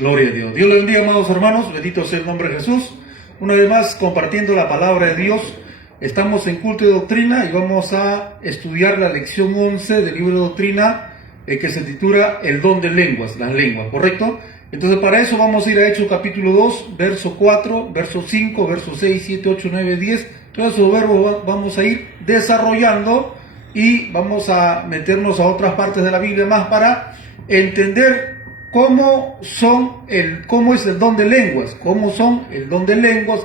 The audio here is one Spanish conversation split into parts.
Gloria a Dios. Dios le bendiga, amados hermanos. Bendito sea el nombre de Jesús. Una vez más, compartiendo la palabra de Dios. Estamos en culto de doctrina y vamos a estudiar la lección 11 del libro de doctrina que se titula El don de lenguas, las lenguas, ¿correcto? Entonces, para eso vamos a ir a Hechos capítulo 2, verso 4, verso 5, verso 6, 7, 8, 9, 10. Todos esos verbos vamos a ir desarrollando y vamos a meternos a otras partes de la Biblia más para entender cómo es el don de lenguas, cómo son el don de lenguas,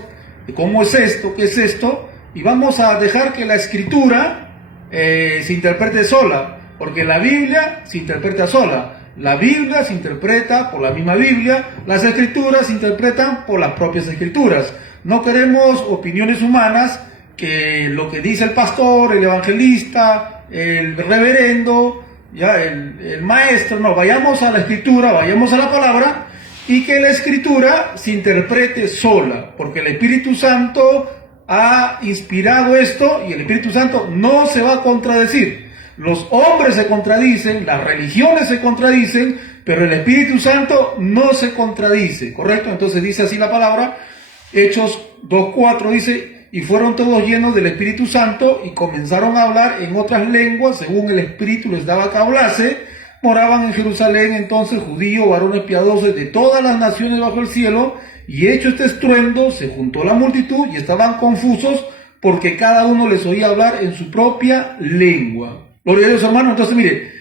cómo es esto, qué es esto, y vamos a dejar que la escritura se interprete sola, porque la Biblia se interpreta sola, la Biblia se interpreta por la misma Biblia, las escrituras se interpretan por las propias escrituras. No queremos opiniones humanas, que lo que dice el pastor, el evangelista, el reverendo, ya el maestro, no, vayamos a la escritura, vayamos a la palabra y que la escritura se interprete sola, porque el Espíritu Santo ha inspirado esto y el Espíritu Santo no se va a contradecir. Los hombres se contradicen, las religiones se contradicen, pero el Espíritu Santo no se contradice, ¿correcto? Entonces dice así la palabra, Hechos 2:4 dice: y fueron todos llenos del Espíritu Santo y comenzaron a hablar en otras lenguas según el Espíritu les daba que hablase. Moraban en Jerusalén entonces judíos, varones piadosos de todas las naciones bajo el cielo, y hecho este estruendo se juntó la multitud y estaban confusos porque cada uno les oía hablar en su propia lengua. Gloria a Dios, hermano. Entonces mire,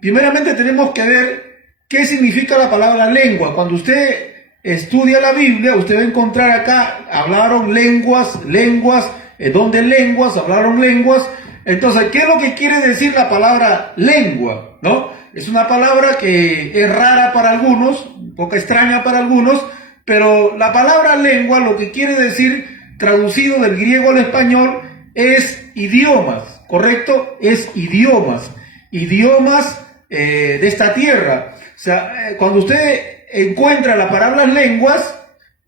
primeramente tenemos que ver qué significa la palabra lengua. Cuando usted estudia la Biblia, usted va a encontrar acá, hablaron lenguas, don de lenguas, hablaron lenguas. Entonces, ¿qué es lo que quiere decir la palabra lengua? ¿No? Es una palabra que es rara para algunos, un poco extraña para algunos, pero la palabra lengua lo que quiere decir, traducido del griego al español, es idiomas, ¿correcto? Es idiomas de esta tierra. O sea, cuando usted encuentra la palabra lenguas,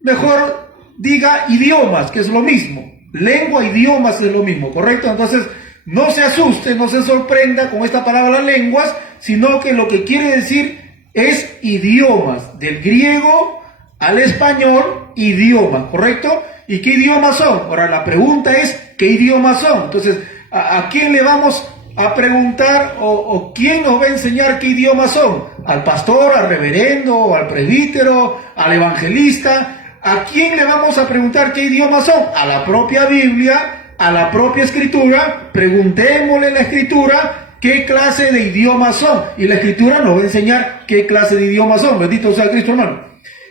mejor diga idiomas, que es lo mismo. Lengua, idiomas es lo mismo, ¿correcto? Entonces, no se asuste, no se sorprenda con esta palabra lenguas, sino que lo que quiere decir es idiomas, del griego al español, idiomas, ¿correcto? ¿Y qué idiomas son? Ahora, la pregunta es, ¿qué idiomas son? Entonces, ¿a quién le vamos a preguntar o quién nos va a enseñar qué idiomas son? ¿Al pastor, al reverendo, al presbítero, al evangelista? ¿A quién le vamos a preguntar qué idiomas son? A la propia Biblia, a la propia escritura. Preguntémosle a la escritura qué clase de idiomas son, y la escritura nos va a enseñar qué clase de idiomas son. Bendito sea Cristo, hermano.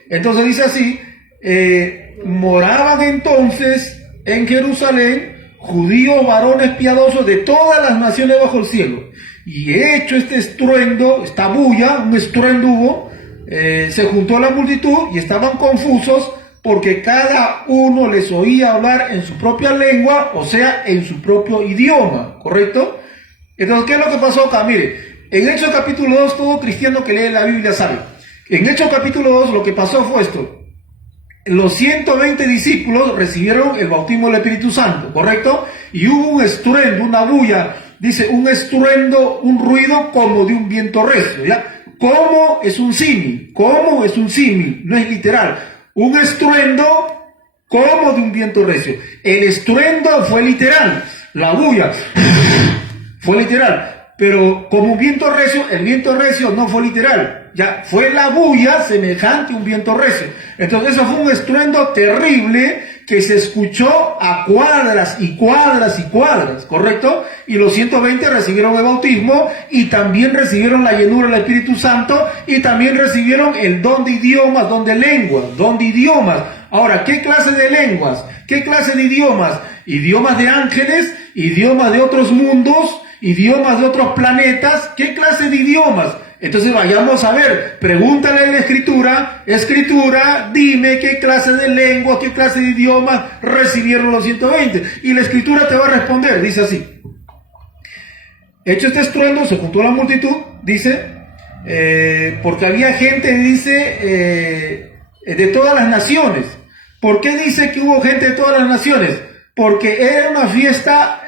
Entonces dice así, moraban entonces en Jerusalén judíos, varones piadosos de todas las naciones bajo el cielo. Y hecho este estruendo, esta bulla, un estruendo hubo, se juntó la multitud y estaban confusos porque cada uno les oía hablar en su propia lengua, o sea, en su propio idioma, ¿correcto? Entonces, ¿qué es lo que pasó acá? Mire, en Hechos capítulo 2, todo cristiano que lee la Biblia sabe. En Hechos capítulo 2 lo que pasó fue esto. Los 120 discípulos recibieron el bautismo del Espíritu Santo, ¿correcto? Y hubo un estruendo, una bulla, dice, un estruendo, un ruido como de un viento recio, ¿ya? ¿Cómo es un símil? ¿Cómo es un símil? No es literal. Un estruendo como de un viento recio. El estruendo fue literal, la bulla fue literal. Pero como un viento recio, el viento recio no fue literal, ya fue la bulla semejante a un viento recio. Entonces eso fue un estruendo terrible que se escuchó a cuadras y cuadras y cuadras, ¿correcto? Y los 120 recibieron el bautismo y también recibieron la llenura del Espíritu Santo y también recibieron el don de idiomas, don de lenguas, don de idiomas. Ahora, ¿qué clase de lenguas? ¿Qué clase de idiomas? Idiomas de ángeles, idiomas de otros mundos, idiomas de otros planetas. ¿Qué clase de idiomas? Entonces vayamos a ver, pregúntale a la escritura, dime qué clase de lengua, qué clase de idioma recibieron los 120. Y la escritura te va a responder, dice así. Hecho este estruendo, se juntó la multitud, dice, porque había gente, dice, de todas las naciones. ¿Por qué dice que hubo gente de todas las naciones? Porque era una fiesta,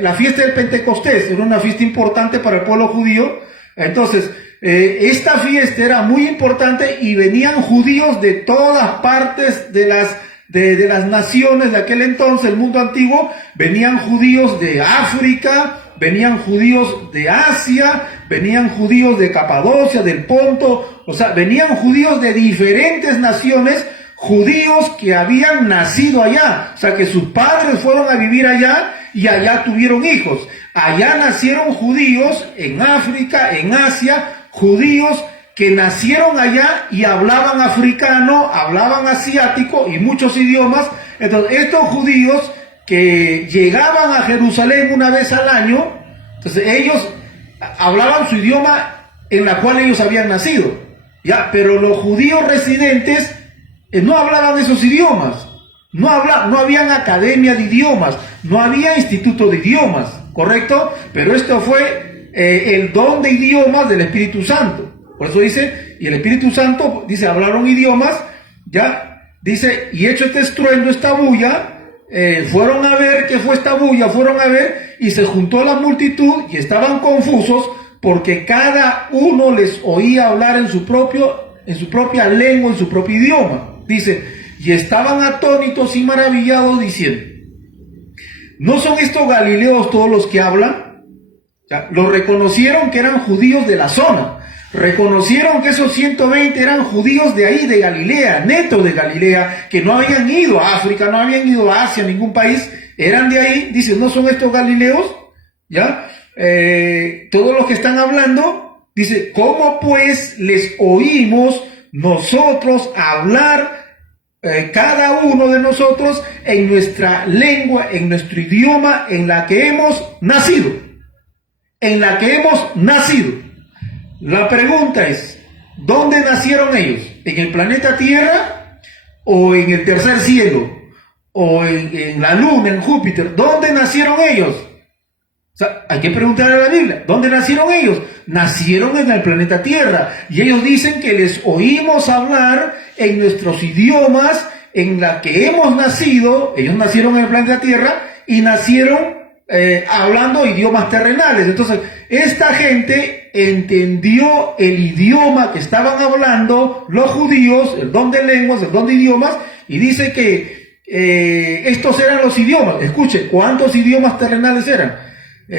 la fiesta del Pentecostés, era una fiesta importante para el pueblo judío. Entonces, esta fiesta era muy importante y venían judíos de todas partes de las naciones de aquel entonces, el mundo antiguo. Venían judíos de África, venían judíos de Asia, venían judíos de Capadocia, del Ponto, o sea, venían judíos de diferentes naciones, judíos que habían nacido allá, o sea, que sus padres fueron a vivir allá y allá tuvieron hijos. Allá nacieron judíos en África, en Asia, judíos que nacieron allá y hablaban africano, hablaban asiático y muchos idiomas. Entonces, estos judíos que llegaban a Jerusalén una vez al año, entonces ellos hablaban su idioma en la cual ellos habían nacido, ¿ya? Pero los judíos residentes no hablaban esos idiomas, no habían academia de idiomas, no había instituto de idiomas, ¿correcto? Pero esto fue el don de idiomas del Espíritu Santo. Por eso dice, y el Espíritu Santo dice, hablaron idiomas, ¿ya? Dice, y hecho este estruendo, esta bulla, fueron a ver qué fue esta bulla, fueron a ver, y se juntó la multitud y estaban confusos porque cada uno les oía hablar en su propia lengua, en su propio idioma. Dice, y estaban atónitos y maravillados diciendo, ¿no son estos galileos todos los que hablan? ¿Ya? Los reconocieron que eran judíos de la zona. Reconocieron que esos 120 eran judíos de ahí, de Galilea, netos de Galilea, que no habían ido a África, no habían ido a Asia, ningún país, eran de ahí. Dicen, ¿no son estos galileos? ¿Ya? Todos los que están hablando, dice, ¿cómo pues les oímos nosotros hablar, cada uno de nosotros, en nuestra lengua, en nuestro idioma, en la que hemos nacido? En la que hemos nacido. La pregunta es, ¿dónde nacieron ellos? ¿En el planeta Tierra o en el tercer cielo? ¿O en la luna, en Júpiter? ¿Dónde nacieron ellos? O sea, hay que preguntar a la Biblia, ¿dónde nacieron ellos? Nacieron en el planeta Tierra. Y ellos dicen que les oímos hablar en nuestros idiomas, en la que hemos nacido. Ellos nacieron en el planeta Tierra y nacieron hablando idiomas terrenales. Entonces, esta gente entendió el idioma que estaban hablando los judíos, el don de lenguas, el don de idiomas, y dice que estos eran los idiomas. Escuche, ¿cuántos idiomas terrenales eran?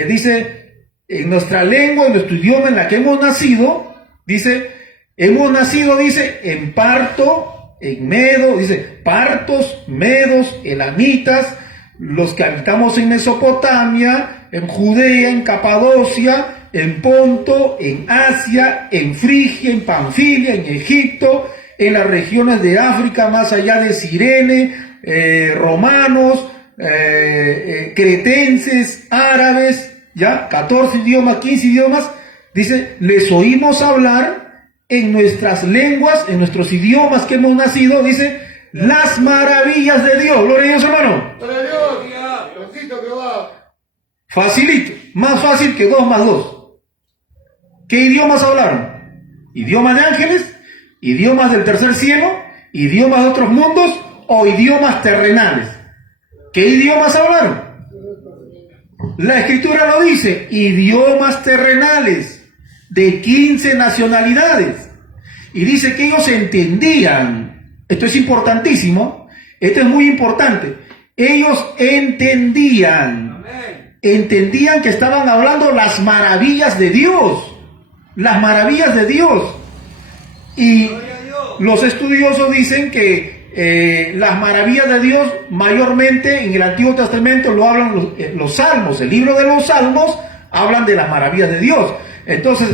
Dice, en nuestra lengua, en nuestro idioma en la que hemos nacido, dice, hemos nacido, dice, en parto, en medo, dice, partos, medos, elamitas, los que habitamos en Mesopotamia, en Judea, en Capadocia, en Ponto, en Asia, en Frigia, en Panfilia, en Egipto, en las regiones de África, más allá de Cirene, romanos, cretenses, árabes, ya, 14 idiomas, 15 idiomas, dice, les oímos hablar en nuestras lenguas, en nuestros idiomas que hemos nacido, dice, las maravillas de Dios. Gloria a Dios, hermano. Gloria a Dios. Facilito, más fácil que 2 más 2. ¿Qué idiomas hablaron? ¿Idiomas de ángeles? ¿Idiomas del tercer cielo? ¿Idiomas de otros mundos? ¿O idiomas terrenales? ¿Qué idiomas hablaron? La escritura lo dice, idiomas terrenales de 15 nacionalidades. Y dice que ellos entendían, esto es importantísimo, esto es muy importante, ellos entendían que estaban hablando las maravillas de Dios, las maravillas de Dios. Y los estudiosos dicen que las maravillas de Dios mayormente en el Antiguo Testamento lo hablan los Salmos, el libro de los Salmos hablan de las maravillas de Dios. Entonces,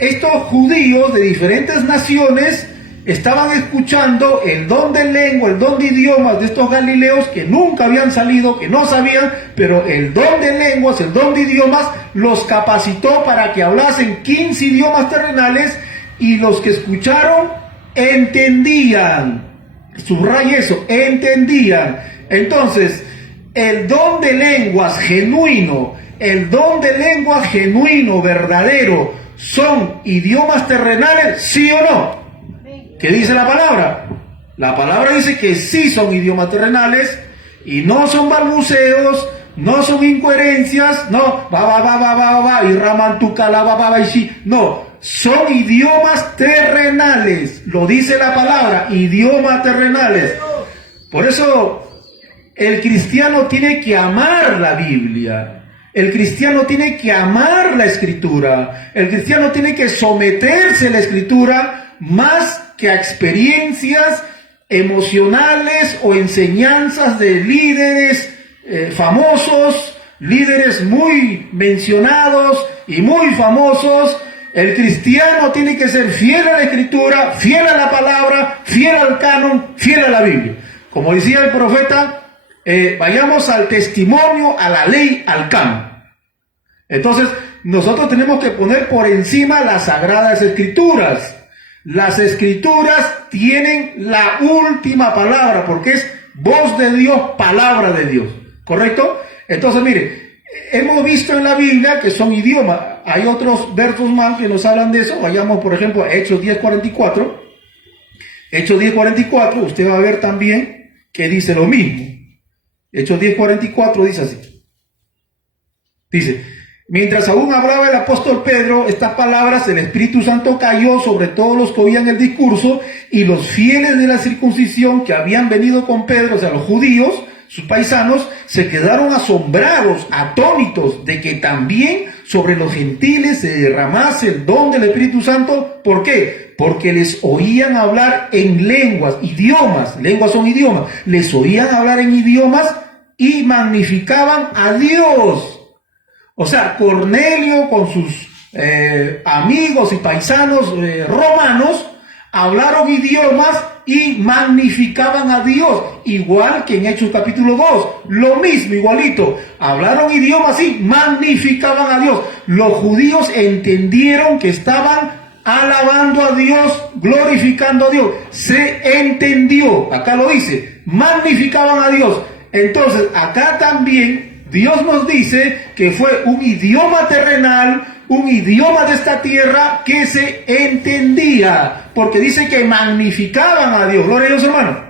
estos judíos de diferentes naciones estaban escuchando el don de lengua, el don de idiomas de estos galileos que nunca habían salido, que no sabían, pero el don de lenguas, el don de idiomas los capacitó para que hablasen 15 idiomas terrenales, y los que escucharon entendían. Subraya eso, entendían. Entonces, el don de lenguas genuino, el don de lenguas genuino, verdadero, ¿son idiomas terrenales, sí o no? ¿Qué dice la palabra? La palabra dice que sí son idiomas terrenales y no son balbuceos, no son incoherencias, no, y ramantucala, y sí, no, son idiomas terrenales. Lo dice la palabra, idiomas terrenales. Por eso el cristiano tiene que amar la Biblia. El cristiano tiene que amar la Escritura. El cristiano tiene que someterse a la Escritura más que a experiencias emocionales o enseñanzas de líderes famosos, líderes muy mencionados y muy famosos. El cristiano tiene que ser fiel a la Escritura, fiel a la palabra, fiel al canon, fiel a la Biblia. Como decía el profeta, vayamos al testimonio, a la ley, al canon. Entonces, nosotros tenemos que poner por encima las sagradas Escrituras. Las Escrituras tienen la última palabra, porque es voz de Dios, palabra de Dios. ¿Correcto? Entonces, mire, hemos visto en la Biblia que son idiomas. Hay otros versos más que nos hablan de eso. Vayamos, por ejemplo, a Hechos 10:44. Hechos 10:44, usted va a ver también que dice lo mismo. Hechos 10:44 dice así. Dice: mientras aún hablaba el apóstol Pedro estas palabras, el Espíritu Santo cayó sobre todos los que oían el discurso, y los fieles de la circuncisión que habían venido con Pedro, o sea, los judíos, sus paisanos, se quedaron asombrados, atónitos, de que también sobre los gentiles se derramase el don del Espíritu Santo. ¿Por qué? Porque les oían hablar en lenguas, idiomas, lenguas son idiomas, les oían hablar en idiomas y magnificaban a Dios. O sea, Cornelio con sus amigos y paisanos romanos hablaron idiomas y magnificaban a Dios, igual que en Hechos capítulo 2, lo mismo, igualito, hablaron idiomas y magnificaban a Dios. Los judíos entendieron que estaban alabando a Dios, glorificando a Dios, se entendió, acá lo dice, magnificaban a Dios. Entonces, acá también Dios nos dice que fue un idioma terrenal, un idioma de esta tierra que se entendía, porque dice que magnificaban a Dios. Gloria a Dios, hermano.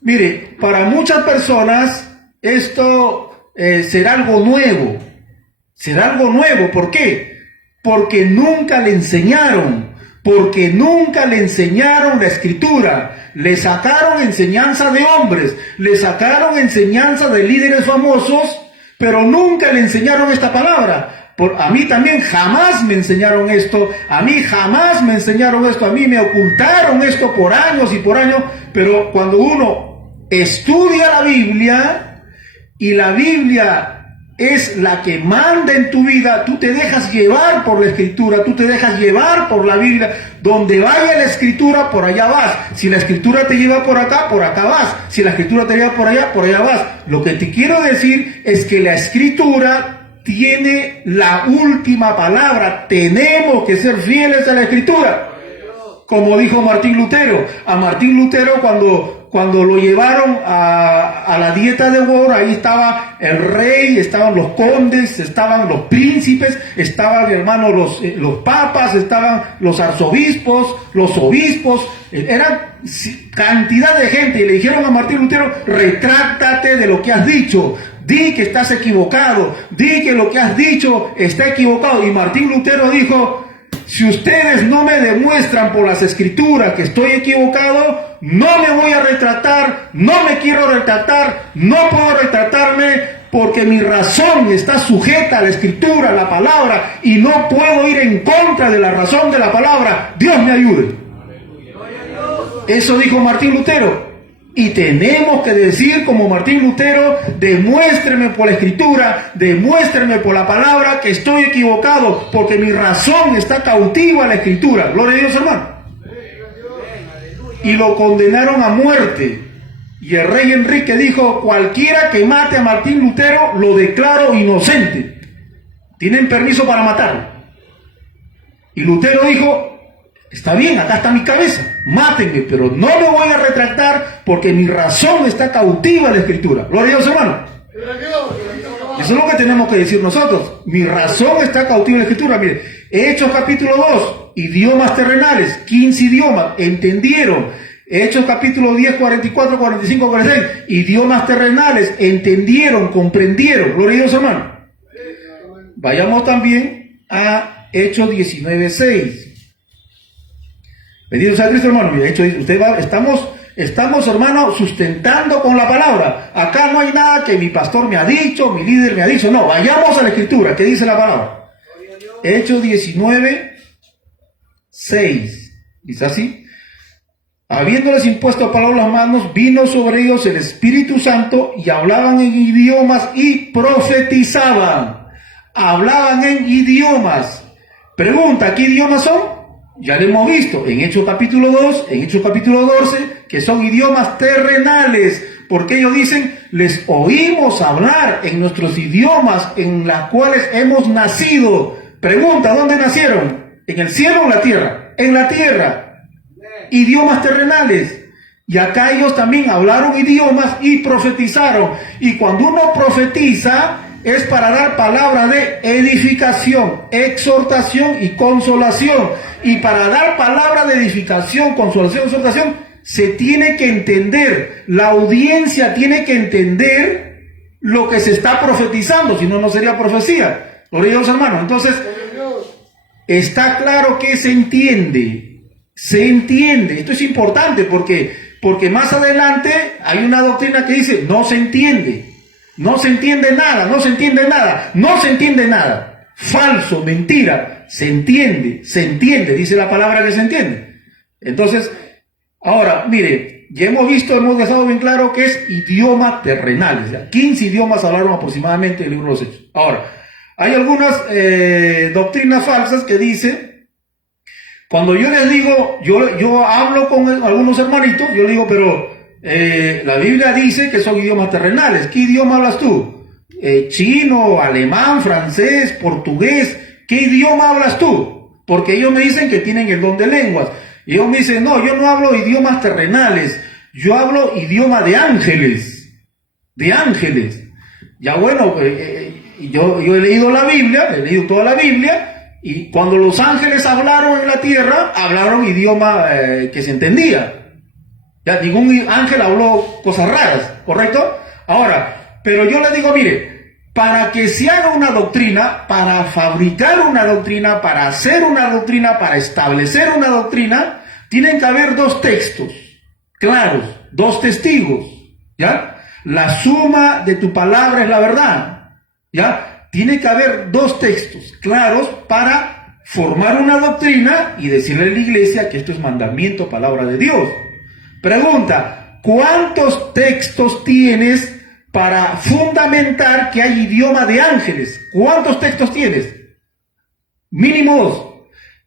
Mire, para muchas personas esto será algo nuevo. Será algo nuevo. ¿Por qué? Porque nunca le enseñaron. Porque nunca le enseñaron la Escritura. Le sacaron enseñanza de hombres. Le sacaron enseñanza de líderes famosos, pero nunca le enseñaron esta palabra. A mí también jamás me enseñaron esto, a mí jamás me enseñaron esto, a mí me ocultaron esto por años y por años, pero cuando uno estudia la Biblia, y la Biblia es la que manda en tu vida, tú te dejas llevar por la Escritura, tú te dejas llevar por la Biblia, donde vaya la Escritura, por allá vas. Si la Escritura te lleva por acá vas. Si la Escritura te lleva por allá vas. Lo que te quiero decir es que la Escritura tiene la última palabra. Tenemos que ser fieles a la Escritura. Como dijo Martín Lutero. A Martín Lutero cuando lo llevaron a la dieta de Worms, ahí estaba el rey, estaban los condes, estaban los príncipes, estaban, hermanos, los papas, estaban los arzobispos, los obispos, eran cantidad de gente, y le dijeron a Martín Lutero: retráctate de lo que has dicho. Di que estás equivocado, di que lo que has dicho está equivocado. Y Martín Lutero dijo: si ustedes no me demuestran por las Escrituras que estoy equivocado, no me voy a retratar, no me quiero retratar, no puedo retratarme, porque mi razón está sujeta a la Escritura, a la palabra, y no puedo ir en contra de la razón de la palabra. Dios me ayude. Eso dijo Martín Lutero. Y tenemos que decir como Martín Lutero: demuéstreme por la Escritura, demuéstreme por la palabra que estoy equivocado, porque mi razón está cautiva a la Escritura. Gloria a Dios, hermano. Y lo condenaron a muerte. Y el rey Enrique dijo: cualquiera que mate a Martín Lutero lo declaro inocente. Tienen permiso para matarlo. Y Lutero dijo: está bien, acá está mi cabeza, mátenme, pero no me voy a retractar, porque mi razón está cautiva a la Escritura. Gloria a Dios, hermano. Eso es lo que tenemos que decir nosotros. Mi razón está cautiva a la Escritura. Mire, Hechos capítulo 2, idiomas terrenales, 15 idiomas, entendieron. Hechos capítulo 10, 44, 45, 46, idiomas terrenales, entendieron, comprendieron. Gloria a Dios, hermano. Vayamos también a Hechos 19:6. Bendito sea Cristo, hermano. Mira, estamos, hermano, sustentando con la palabra. Acá no hay nada que mi pastor me ha dicho, mi líder me ha dicho. No, vayamos a la escritura. ¿Qué dice la palabra? Hechos 19:6. Dice así: habiéndoles impuesto palabras las manos, vino sobre ellos el Espíritu Santo y hablaban en idiomas y profetizaban. Hablaban en idiomas. Pregunta, ¿qué idiomas son? Ya lo hemos visto en Hechos capítulo 2, en Hechos capítulo 12, que son idiomas terrenales, porque ellos dicen, les oímos hablar en nuestros idiomas en los cuales hemos nacido. Pregunta, ¿dónde nacieron? ¿En el cielo o en la tierra? En la tierra. Idiomas terrenales. Y acá ellos también hablaron idiomas y profetizaron. Y cuando uno profetiza, es para dar palabra de edificación, exhortación y consolación. Y para dar palabra de edificación, consolación, exhortación, se tiene que entender, la audiencia tiene que entender lo que se está profetizando, si no, no sería profecía. Gloria a Dios, hermano. Entonces, está claro que se entiende. Esto es importante porque más adelante hay una doctrina que dice, no se entiende. No se entiende nada, no se entiende nada, no se entiende nada. Falso, mentira, se entiende, dice la palabra que se entiende. Entonces, ahora, mire, ya hemos dejado bien claro que es idioma terrenales. ¿Ya? 15 idiomas hablaron aproximadamente del libro de los Hechos. Ahora, hay algunas doctrinas falsas que dicen, cuando yo les digo, yo hablo con algunos hermanitos, yo les digo, pero la Biblia dice que son idiomas terrenales. ¿Qué idioma hablas tú? Chino, alemán, francés, portugués. ¿Qué idioma hablas tú? Porque ellos me dicen que tienen el don de lenguas. Y ellos me dicen, no, yo no hablo idiomas terrenales. Yo hablo idioma de ángeles. De ángeles. Ya bueno, yo he leído la Biblia, he leído toda la Biblia. Y cuando los ángeles hablaron en la tierra, hablaron idioma que se entendía. Ya, ningún ángel habló cosas raras, ¿correcto? Ahora, pero yo le digo, mire, para que se haga una doctrina, para fabricar una doctrina, para hacer una doctrina, para establecer una doctrina, tienen que haber dos textos claros, dos testigos, ¿ya? La suma de tu palabra es la verdad, ¿ya? Tiene que haber dos textos claros para formar una doctrina y decirle a la iglesia que esto es mandamiento, palabra de Dios. Pregunta, ¿cuántos textos tienes para fundamentar que hay idioma de ángeles? ¿Cuántos textos tienes? Mínimo 2.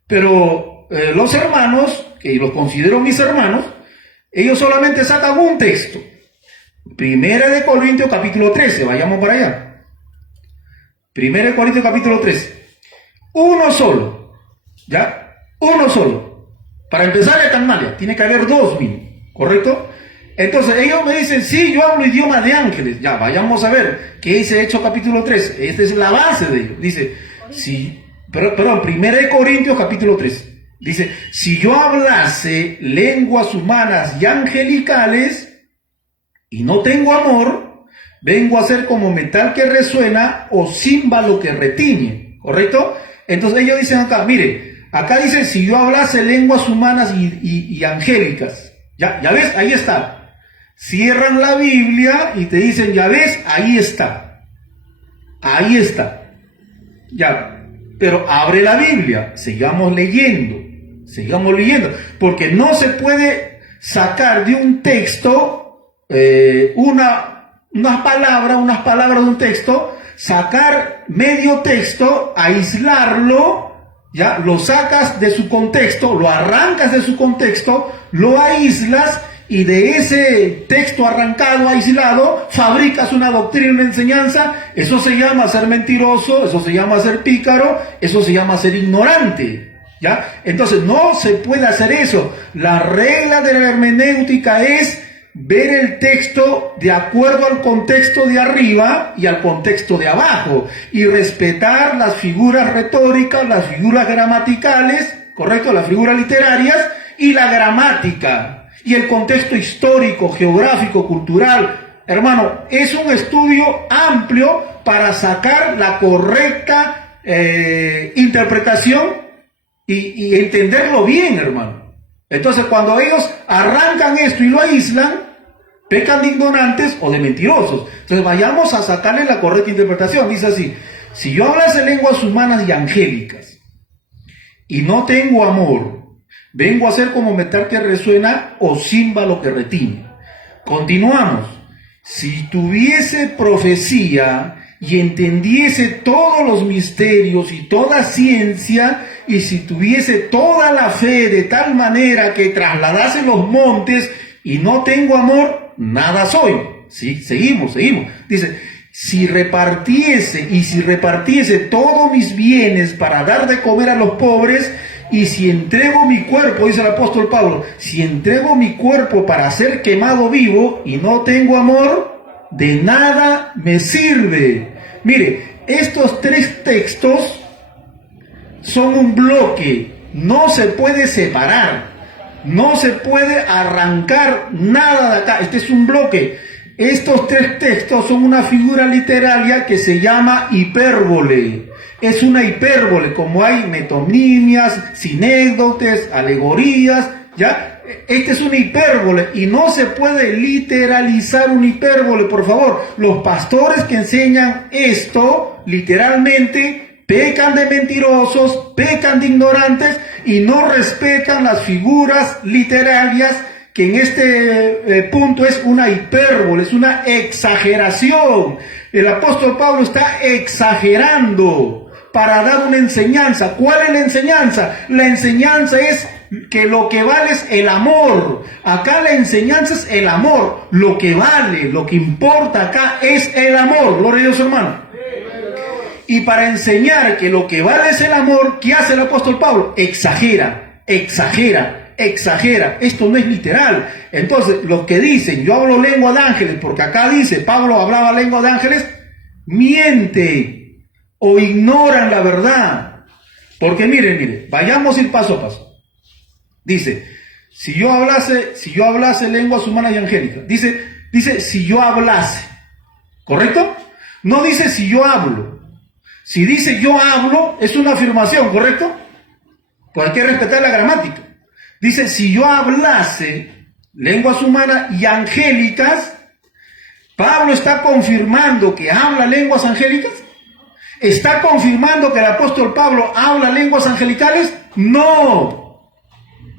Pero los hermanos, que los considero mis hermanos, ellos solamente sacan un texto. 1 Corintios capítulo 13, vayamos para allá. 1 Corintios capítulo 13. Uno solo, ¿ya? Uno solo. Para empezar a Canmalia, tiene que haber dos mínimo. ¿Correcto? Entonces ellos me dicen, sí, yo hablo idioma de ángeles. Ya, vayamos a ver qué dice Hechos capítulo 3. Esta es la base de ello. Dice, sí, perdón, 1 Corintios capítulo 3. Dice, si yo hablase lenguas humanas y angelicales y no tengo amor, vengo a ser como metal que resuena o címbalo que retiñe. ¿Correcto? Entonces ellos dicen acá, mire, acá dice, si yo hablase lenguas humanas y angélicas. Ya ves, ahí está. Cierran la Biblia y te dicen, ya ves, ahí está. Ahí está. Ya, pero abre la Biblia, sigamos leyendo, porque no se puede sacar de un texto unas palabras de un texto, sacar medio texto, aislarlo. Ya, lo sacas de su contexto, lo arrancas de su contexto, lo aíslas y de ese texto arrancado, aislado, fabricas una doctrina, una enseñanza. Eso se llama ser mentiroso, eso se llama ser pícaro, eso se llama ser ignorante. ¿Ya? Entonces no se puede hacer eso. La regla de la hermenéutica es ver el texto de acuerdo al contexto de arriba y al contexto de abajo y respetar las figuras retóricas, las figuras gramaticales, ¿correcto? Las figuras literarias y la gramática y el contexto histórico, geográfico, cultural. Hermano, es un estudio amplio para sacar la correcta interpretación y entenderlo bien, hermano. Entonces, cuando ellos arrancan esto y lo aíslan, pecan de ignorantes o de mentirosos. Entonces, vayamos a sacarle la correcta interpretación. Dice así: si yo hablase lenguas humanas y angélicas y no tengo amor, vengo a ser como metal que resuena o címbalo que retiñe. Continuamos. Si tuviese profecía y entendiese todos los misterios y toda ciencia, y si tuviese toda la fe de tal manera que trasladase los montes y no tengo amor, nada soy. Sí, seguimos. Dice, si repartiese todos mis bienes para dar de comer a los pobres, y si entrego mi cuerpo, dice el apóstol Pablo, si entrego mi cuerpo para ser quemado vivo y no tengo amor, de nada me sirve. Mire, estos tres textos son un bloque, no se puede separar, no se puede arrancar nada de acá. Este es un bloque. Estos tres textos son una figura literaria que se llama hipérbole. Es una hipérbole, como hay metonimias, sinécdotes, alegorías, ¿ya? Este es una hipérbole y no se puede literalizar un hipérbole, por favor. Los pastores que enseñan esto, literalmente, pecan de mentirosos, pecan de ignorantes y no respetan las figuras literarias, que en este punto es una hipérbole, es una exageración. El apóstol Pablo está exagerando para dar una enseñanza. ¿Cuál es la enseñanza? La enseñanza es que lo que vale es el amor. Acá la enseñanza es el amor. Lo que vale, lo que importa acá es el amor. Gloria a Dios, hermano. Y para enseñar que lo que vale es el amor, ¿qué hace el apóstol Pablo? Exagera. Esto no es literal. Entonces, los que dicen, yo hablo lengua de ángeles, porque acá dice, Pablo hablaba lengua de ángeles, miente o ignoran la verdad. Porque miren, vayamos a ir paso a paso. Dice, si yo hablase lenguas humanas y angélicas. Dice si yo hablase. ¿Correcto? No dice si yo hablo. Si dice yo hablo, es una afirmación, ¿correcto? Pues hay que respetar la gramática. Dice, si yo hablase lenguas humanas y angélicas, Pablo está confirmando que habla lenguas angélicas. ¿Está confirmando que el apóstol Pablo habla lenguas angelicales? No.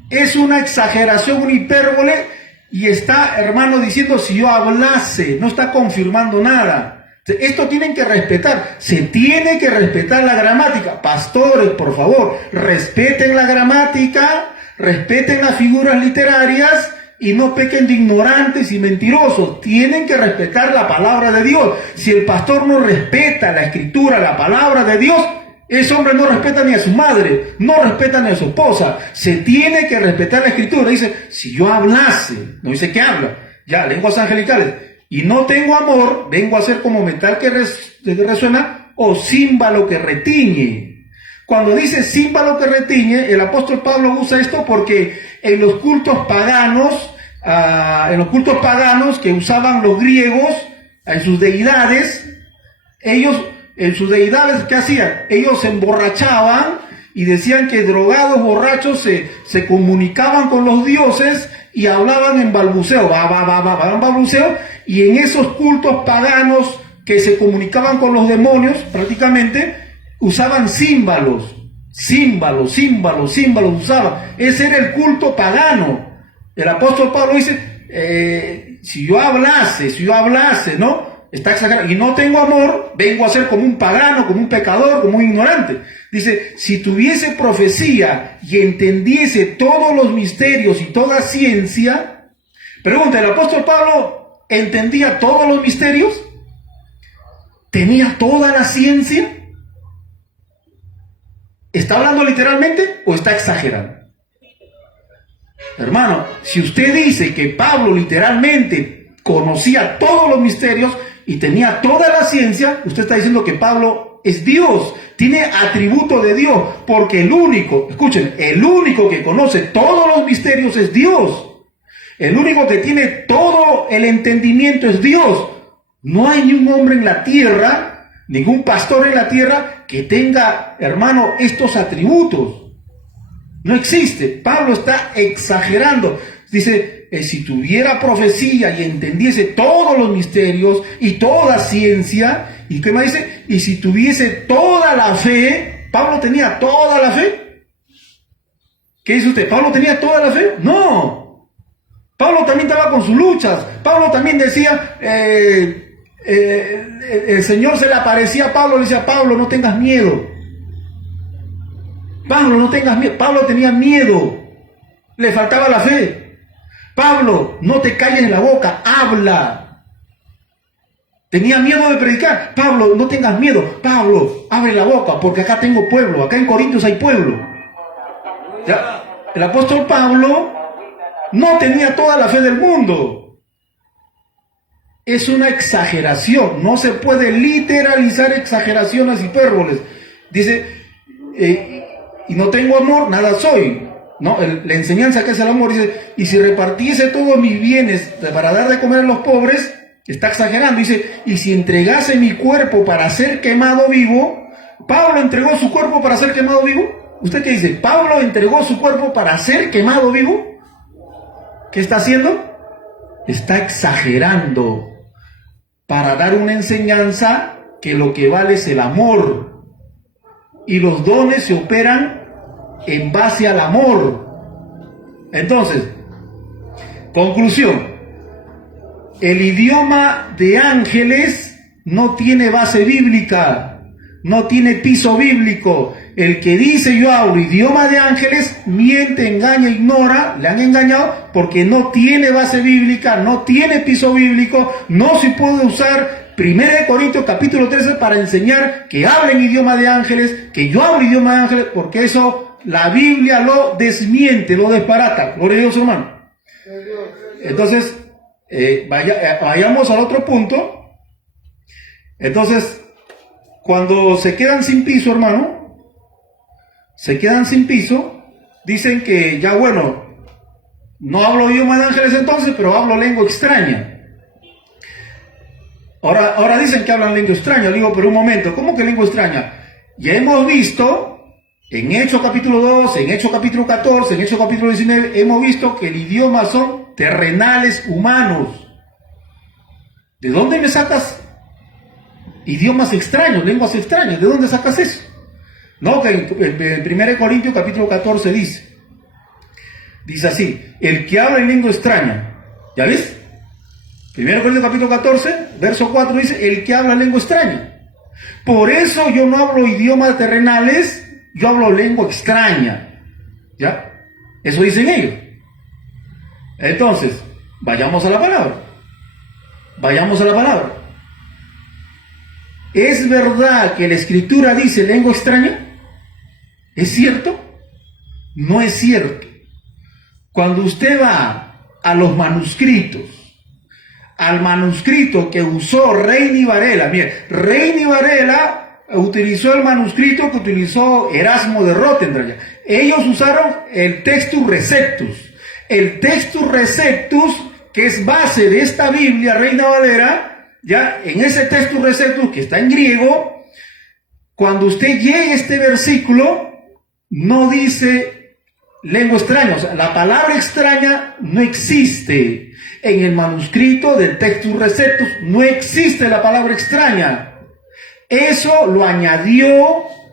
Es una exageración, una hipérbole, y está, hermano, diciendo si yo hablase, no está confirmando nada. Esto tienen que respetar, se tiene que respetar la gramática. Pastores, por favor, respeten la gramática, respeten las figuras literarias y no pequen de ignorantes y mentirosos. Tienen que respetar la palabra de Dios. Si el pastor no respeta la escritura, la palabra de Dios, ese hombre no respeta ni a su madre, no respeta ni a su esposa. Se tiene que respetar la escritura. Dice, si yo hablase, no dice que habla, ya, lenguas angelicales, y no tengo amor, vengo a ser como metal que resuena o címbalo que retiñe. Cuando dice címbalo que retiñe, el apóstol Pablo usa esto porque en los cultos paganos que usaban los griegos, en sus deidades, ¿qué hacían? Ellos se emborrachaban y decían que drogados, borrachos, se comunicaban con los dioses y hablaban en balbuceo, balbuceo, y en esos cultos paganos que se comunicaban con los demonios, prácticamente, usaban címbalos usaban. Ese era el culto pagano. El apóstol Pablo dice, si yo hablase, ¿no? Está exagerado. Y no tengo amor, vengo a ser como un pagano, como un pecador, como un ignorante. Dice, si tuviese profecía y entendiese todos los misterios y toda ciencia. Pregunta, ¿el apóstol Pablo entendía todos los misterios? ¿Tenía toda la ciencia? ¿Está hablando literalmente o está exagerando? Hermano, si usted dice que Pablo literalmente conocía todos los misterios y tenía toda la ciencia, usted está diciendo que Pablo es Dios, tiene atributo de Dios, porque el único que conoce todos los misterios es Dios. El único que tiene todo el entendimiento es Dios. No hay ni un hombre en la tierra ningún pastor en la tierra que tenga, hermano, estos atributos. No existe. Pablo está exagerando. Dice, si tuviera profecía y entendiese todos los misterios y toda ciencia, ¿y qué más dice? Y si tuviese toda la fe, ¿Pablo tenía toda la fe? ¿Qué dice usted? ¿Pablo tenía toda la fe? No. Pablo también estaba con sus luchas. Pablo también decía, el Señor se le aparecía a Pablo, le decía, Pablo, no tengas miedo. Pablo, no tengas miedo. Pablo tenía miedo. Le faltaba la fe. Pablo, no te calles en la boca, habla. Tenía miedo de predicar. Pablo, no tengas miedo. Pablo, abre la boca, porque acá tengo pueblo. Acá en Corintios hay pueblo. ¿Ya? El apóstol Pablo no tenía toda la fe del mundo. Es una exageración. No se puede literalizar exageraciones, hipérboles. Dice, y no tengo amor, nada soy. No, la enseñanza que es el amor, dice, y si repartiese todos mis bienes para dar de comer a los pobres, está exagerando, dice, y si entregase mi cuerpo para ser quemado vivo. Pablo entregó su cuerpo para ser quemado vivo. ¿Usted qué dice? Pablo entregó su cuerpo para ser quemado vivo. ¿Qué está haciendo? Está exagerando para dar una enseñanza que lo que vale es el amor, y los dones se operan en base al amor. Entonces, conclusión, el idioma de ángeles no tiene base bíblica, no tiene piso bíblico. El que dice yo hablo idioma de ángeles miente, engaña, ignora, le han engañado porque no tiene base bíblica, no tiene piso bíblico, no se puede usar 1 Corintios capítulo 13 para enseñar que hablen idioma de ángeles, que yo hablo idioma de ángeles, porque eso la Biblia lo desmiente, lo disparata. Gloria a Dios, hermano. Entonces, vayamos al otro punto. Entonces, cuando se quedan sin piso, hermano, se quedan sin piso, dicen que ya bueno, no hablo idioma de ángeles entonces, pero hablo lengua extraña. Ahora dicen que hablan lengua extraña. Digo, pero un momento, ¿cómo que lengua extraña? Ya hemos visto en Hechos capítulo 2, en Hechos capítulo 14, en Hechos capítulo 19, hemos visto que el idioma son terrenales humanos. ¿De dónde me sacas idiomas extraños, lenguas extrañas? ¿De dónde sacas eso? No, que en 1 Corintios capítulo 14 dice así, el que habla en lengua extraña, ¿ya ves? 1 Corintios capítulo 14, verso 4 dice, el que habla lengua extraña. Por eso yo no hablo idiomas terrenales, yo hablo lengua extraña. ¿Ya? Eso dicen ellos. Entonces, vayamos a la palabra. Vayamos a la palabra. ¿Es verdad que la Escritura dice lengua extraña? ¿Es cierto? No es cierto. Cuando usted va a los manuscritos, al manuscrito que usó Reini Varela, mire, Reini Varela utilizó el manuscrito que utilizó Erasmo de Rotterdam. Ellos usaron el Textus Receptus. El Textus Receptus, que es base de esta Biblia, Reina Valera, ya en ese Textus Receptus, que está en griego, cuando usted llegue a este versículo, no dice lengua extraña. O sea, la palabra extraña no existe. En el manuscrito del Textus Receptus no existe la palabra extraña. Eso lo añadió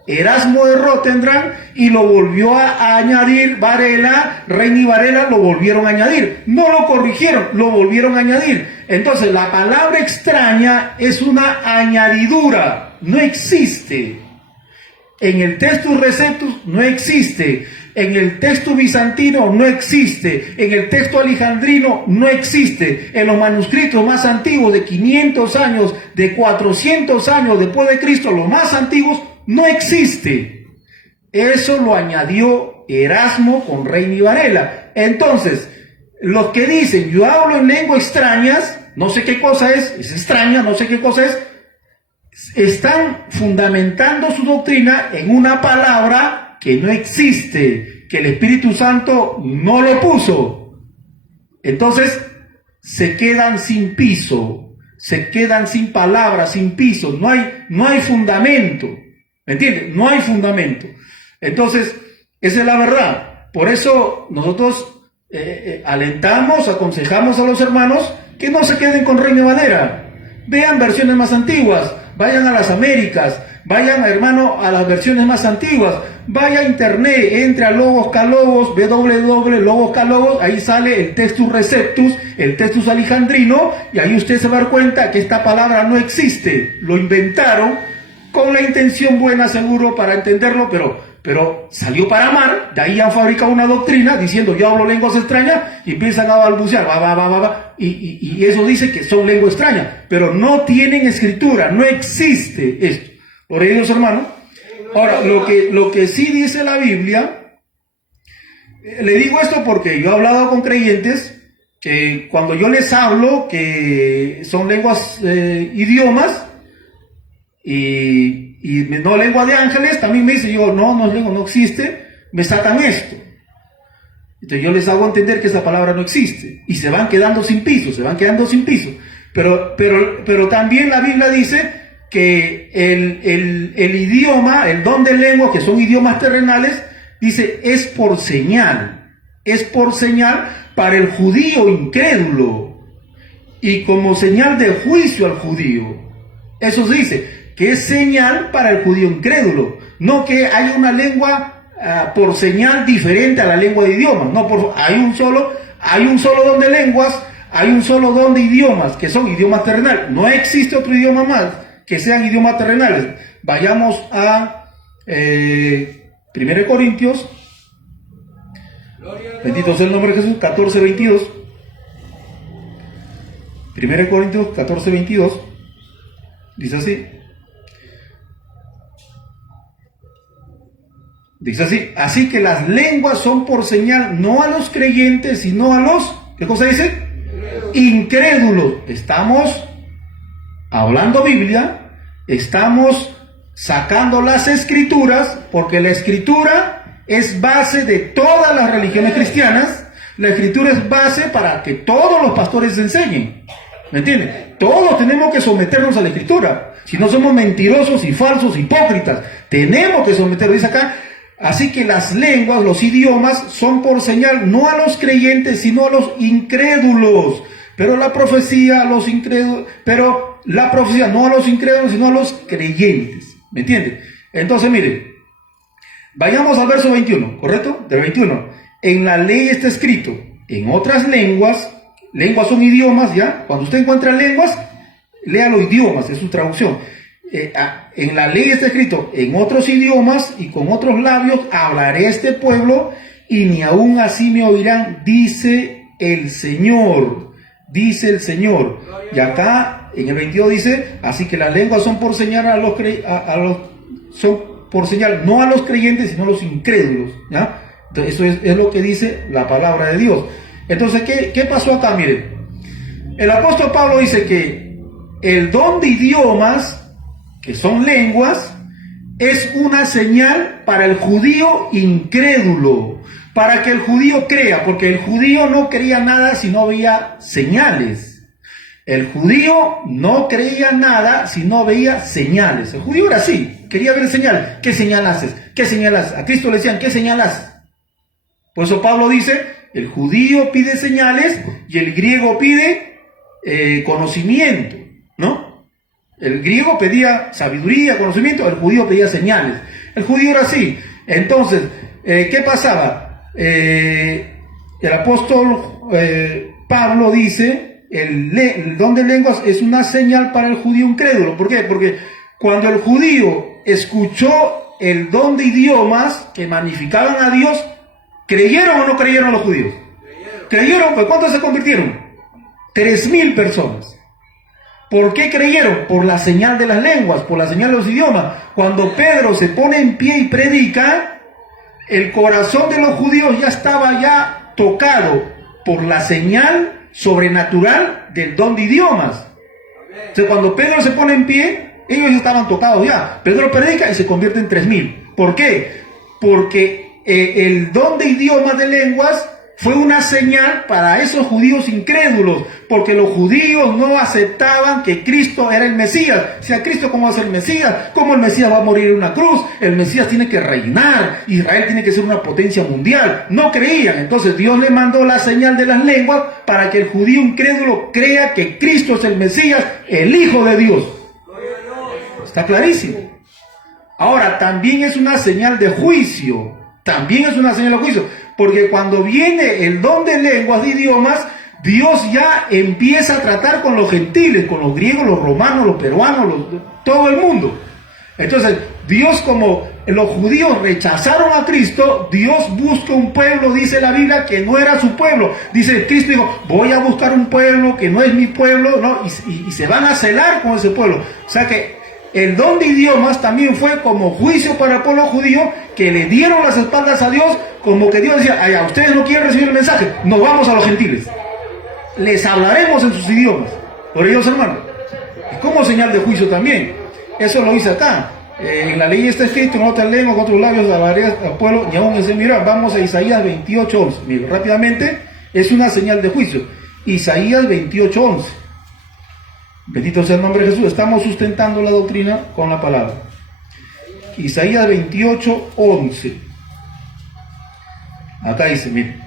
Erasmo de Rotterdam y lo volvió a añadir Varela, Reini y Varela lo volvieron a añadir. No lo corrigieron, lo volvieron a añadir. Entonces la palabra extraña es una añadidura, no existe. En el Textus Receptus no existe. En el texto bizantino no existe, en el texto alejandrino no existe, en los manuscritos más antiguos de 500 años, de 400 años después de Cristo, los más antiguos, no existe. Eso lo añadió Erasmo con Reini y Varela. Entonces, los que dicen, yo hablo en lenguas extrañas, no sé qué cosa es extraña, no sé qué cosa es, están fundamentando su doctrina en una palabra que no existe, que el Espíritu Santo no lo puso. Entonces se quedan sin piso, se quedan sin palabras, sin piso, no hay fundamento, ¿me entiendes? No hay fundamento. Entonces, esa es la verdad. Por eso nosotros alentamos, aconsejamos a los hermanos que no se queden con Reina Valera. Vean versiones más antiguas, vayan a las Américas, vayan, hermano, a las versiones más antiguas, vaya a internet, entre a Logos Calogos, www.logos Calogos, ahí sale el Textus Receptus, el Textus Alejandrino, y ahí usted se va a dar cuenta que esta palabra no existe, lo inventaron con la intención buena, seguro, para entenderlo, pero salió para amar. De ahí han fabricado una doctrina diciendo yo hablo lenguas extrañas y empiezan a balbucear, y eso dice que son lenguas extrañas, pero no tienen escritura, no existe esto. Por ellos, hermano. Ahora, lo que sí dice la Biblia, le digo esto porque yo he hablado con creyentes que cuando yo les hablo que son lenguas, idiomas, y no lengua de ángeles, también me dicen, yo, no es lengua, no existe, me sacan esto. Entonces yo les hago entender que esa palabra no existe, y se van quedando sin piso, pero también la Biblia dice que el idioma, el don de lengua, que son idiomas terrenales, dice, es por señal para el judío incrédulo, y como señal de juicio al judío. Eso se dice, que es señal para el judío incrédulo, no que hay una lengua por señal diferente a la lengua de idiomas, no, hay un solo don de lenguas, hay un solo don de idiomas, que son idiomas terrenales, no existe otro idioma más que sean idiomas terrenales. Vayamos a 1 Corintios, bendito sea el nombre de Jesús, 14:22, 1 Corintios 14:22, dice así. Dice así, así que las lenguas son por señal no a los creyentes, sino a los, ¿qué cosa dice? Incrédulos. Estamos hablando Biblia, estamos sacando las escrituras, porque la escritura es base de todas las religiones cristianas. La escritura es base para que todos los pastores enseñen, ¿me entienden? Todos tenemos que someternos a la escritura, si no somos mentirosos y falsos, hipócritas, tenemos que someternos, dice acá. Así que las lenguas, los idiomas, son por señal no a los creyentes, sino a los incrédulos. Pero la profecía a los incrédulos, no a los incrédulos, sino a los creyentes. ¿Me entiende? Entonces, miren, vayamos al verso 21, ¿correcto? Del 21. En la ley está escrito, en otras lenguas son idiomas, ¿ya? Cuando usted encuentra lenguas, lea los idiomas, es su traducción. En la ley está escrito, en otros idiomas y con otros labios hablaré a este pueblo, y ni aún así me oirán, dice el Señor. Dice el Señor. Y acá en el 22 dice, así que las lenguas son por señal son por señal no a los creyentes, sino a los incrédulos, ¿ya? Entonces, eso es lo que dice la palabra de Dios. Entonces, ¿qué pasó acá? Miren, el apóstol Pablo dice que el don de idiomas, que son lenguas, es una señal para el judío incrédulo, para que el judío crea, porque el judío no creía nada si no veía señales. El judío no creía nada si no veía señales. El judío era así, quería ver señales. ¿Qué señal haces? ¿Qué señal haces? A Cristo le decían, ¿qué señal haces? Por eso Pablo dice, el judío pide señales y el griego pide conocimiento, ¿no? El griego pedía sabiduría, conocimiento, el judío pedía señales. El judío era así. Entonces, ¿qué pasaba? El apóstol Pablo dice, el don de lenguas es una señal para el judío incrédulo. ¿Por qué? Porque cuando el judío escuchó el don de idiomas que magnificaban a Dios, ¿creyeron o no creyeron los judíos? Creyeron, pues ¿cuántos se convirtieron? 3.000 personas. ¿Por qué creyeron? Por la señal de las lenguas, por la señal de los idiomas. Cuando Pedro se pone en pie y predica, el corazón de los judíos ya estaba ya tocado por la señal sobrenatural del don de idiomas. Entonces, cuando Pedro se pone en pie, ellos ya estaban tocados ya. Pedro predica y se convierte en 3.000. ¿Por qué? Porque el don de idiomas, de lenguas, Fue una señal para esos judíos incrédulos, porque los judíos no aceptaban que Cristo era el Mesías. Si a Cristo, ¿cómo va a ser el Mesías? ¿Cómo el Mesías va a morir en una cruz? El Mesías tiene que reinar, Israel tiene que ser una potencia mundial. No creían, entonces Dios le mandó la señal de las lenguas para que el judío incrédulo crea que Cristo es el Mesías, el Hijo de Dios. Está clarísimo. Ahora, también es una señal de juicio. También es una señal de juicio. Porque cuando viene el don de lenguas, de idiomas, Dios ya empieza a tratar con los gentiles, con los griegos, los romanos, los peruanos, todo el mundo. Entonces, Dios, como los judíos rechazaron a Cristo, Dios busca un pueblo, dice la Biblia, que no era su pueblo. Dice, Cristo dijo, voy a buscar un pueblo que no es mi pueblo, ¿no? Y se van a celar con ese pueblo. O sea que el don de idiomas también fue como juicio para el pueblo judío, que le dieron las espaldas a Dios, como que Dios decía, ay, ustedes no quieren recibir el mensaje, nos vamos a los gentiles. Les hablaremos en sus idiomas. Por ellos, hermanos. Y como señal de juicio también. Eso lo dice acá. En la ley está escrito, en otras lenguas, con otros labios, hablaré al pueblo, y aún ese mirar. Vamos a Isaías 28:11. Mira, rápidamente, es una señal de juicio. Isaías 28:11. Bendito sea el nombre de Jesús. Estamos sustentando la doctrina con la palabra. Isaías 28:11. Acá dice, mire.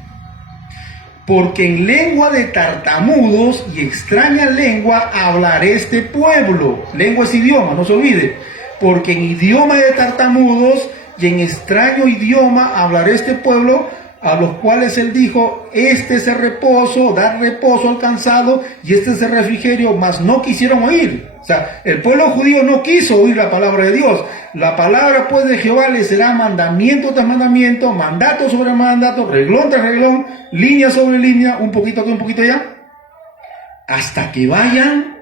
Porque en lengua de tartamudos y extraña lengua hablaré este pueblo. Lengua es idioma, no se olvide. Porque en idioma de tartamudos y en extraño idioma hablaré este pueblo, a los cuales él dijo, este es el reposo, dar reposo al cansado, y este es el refrigerio, mas no quisieron oír. O sea, el pueblo judío no quiso oír la palabra de Dios. La palabra pues de Jehová les será mandamiento tras mandamiento, mandato sobre mandato, reglón tras reglón, línea sobre línea, un poquito aquí, un poquito allá, hasta que vayan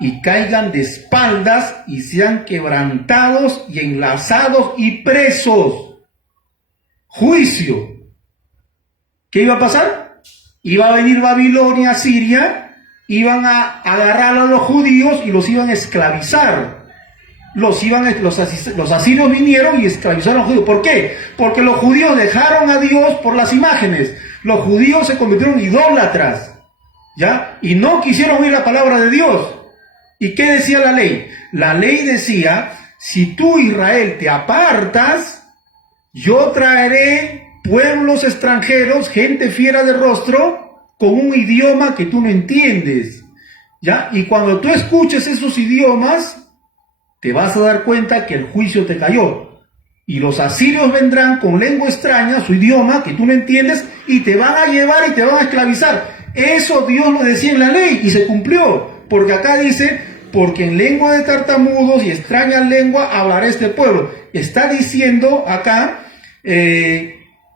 y caigan de espaldas y sean quebrantados y enlazados y presos. Juicio. ¿Qué iba a pasar? Iba a venir Babilonia, Siria, iban a agarrar a los judíos y los iban a esclavizar. Los asirios vinieron y esclavizaron a los judíos. ¿Por qué? Porque los judíos dejaron a Dios por las imágenes. Los judíos se convirtieron en idólatras, ¿ya? Y no quisieron oír la palabra de Dios. ¿Y qué decía la ley? La ley decía, si tú, Israel, te apartas, yo traeré pueblos extranjeros, gente fiera de rostro, con un idioma que tú no entiendes, ¿ya? Y cuando tú escuches esos idiomas, te vas a dar cuenta que el juicio te cayó. Y los asirios vendrán con lengua extraña, su idioma, que tú no entiendes, y te van a llevar y te van a esclavizar. Eso Dios lo decía en la ley, y se cumplió. Porque acá dice, porque en lengua de tartamudos y extraña lengua hablará este pueblo. Está diciendo acá,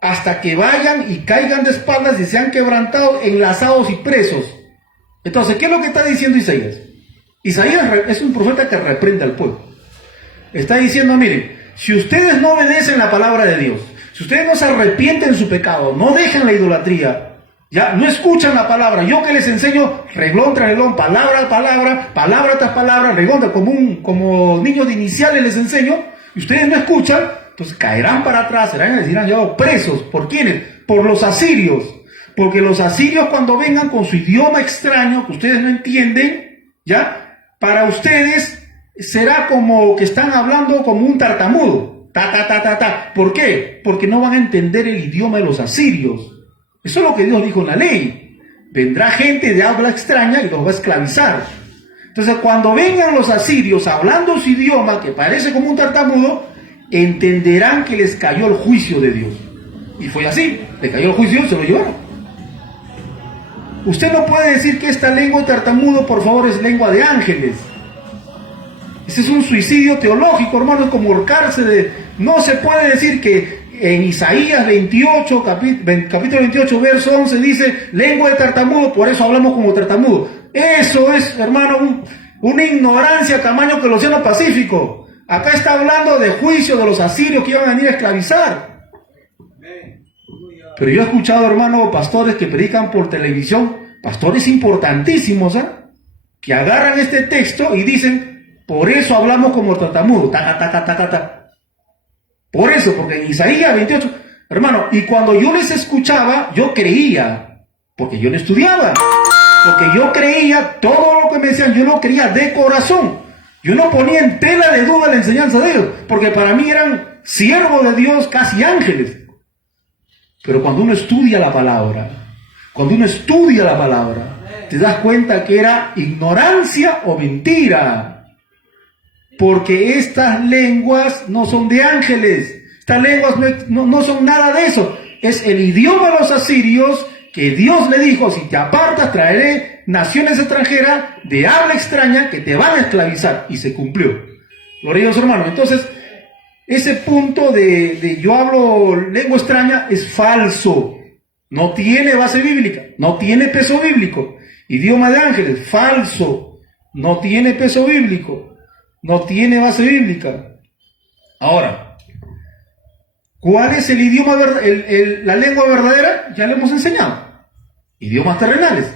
hasta que vayan y caigan de espaldas y sean quebrantados, enlazados y presos. Entonces, ¿qué es lo que está diciendo Isaías? Isaías es un profeta que reprende al pueblo. Está diciendo, miren, si ustedes no obedecen la palabra de Dios, si ustedes no se arrepienten de su pecado, no dejan la idolatría, ya no escuchan la palabra, yo que les enseño reglón tras reglón, palabra tras palabra, reglón, como niños de iniciales les enseño, y ustedes no escuchan, entonces caerán para atrás, serán llevados presos. ¿Por quiénes? Por los asirios. Porque los asirios, cuando vengan con su idioma extraño que ustedes no entienden, ¿ya? Para ustedes será como que están hablando como un tartamudo. ¿Por qué? Porque no van a entender el idioma de los asirios. Eso es lo que Dios dijo en la ley. Vendrá gente de habla extraña y los va a esclavizar. Entonces, cuando vengan los asirios hablando su idioma que parece como un tartamudo, entenderán que les cayó el juicio de Dios. Y fue así, le cayó el juicio y se lo llevaron. Usted no puede decir que esta lengua de tartamudo, por favor, es lengua de ángeles. Ese es un suicidio teológico, hermano, es como ahorcarse de... No se puede decir que en Isaías 28, capítulo 28, verso 11, dice lengua de tartamudo, por eso hablamos como tartamudo. Eso es, hermano, una ignorancia tamaño que el Océano Pacífico. Acá está hablando de juicio de los asirios que iban a venir a esclavizar. Pero yo he escuchado, hermano, pastores que predican por televisión, pastores importantísimos, que agarran este texto y dicen, por eso hablamos como tartamudo, Por eso, porque en Isaías 28, Hermano, y cuando yo les escuchaba, yo creía, porque yo no estudiaba, porque yo creía, todo lo que me decían, yo lo creía de corazón. Yo no ponía en tela de duda la enseñanza de ellos, porque para mí eran siervos de Dios, casi ángeles. Pero cuando uno estudia la palabra, te das cuenta que era ignorancia o mentira. Porque estas lenguas no son de ángeles. Estas lenguas no son nada de eso. Es el idioma de los asirios que Dios le dijo: si te apartas, traeré naciones extranjeras de habla extraña que te van a esclavizar. Y se cumplió. Gloria a Dios, hermano. Entonces, ese punto de yo hablo lengua extraña es falso. No tiene base bíblica. No tiene peso bíblico. Idioma de ángeles, falso. No tiene peso bíblico. No tiene base bíblica. Ahora, ¿cuál es el idioma, la lengua verdadera? Ya le hemos enseñado. Idiomas terrenales.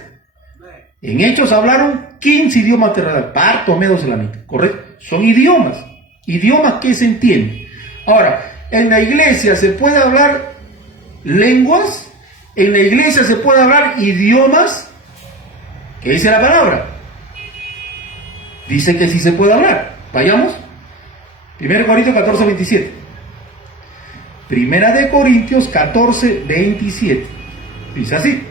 En Hechos hablaron 15 idiomas terrenales. Parto, medo, elamita. ¿Correcto? Son idiomas. Idiomas que se entienden. Ahora, en la iglesia se puede hablar lenguas. En la iglesia se puede hablar idiomas. ¿Qué dice la palabra? Dice que sí se puede hablar. Vayamos. 1 Corintios 14, 27. Primera de Corintios 14, 27. Dice así: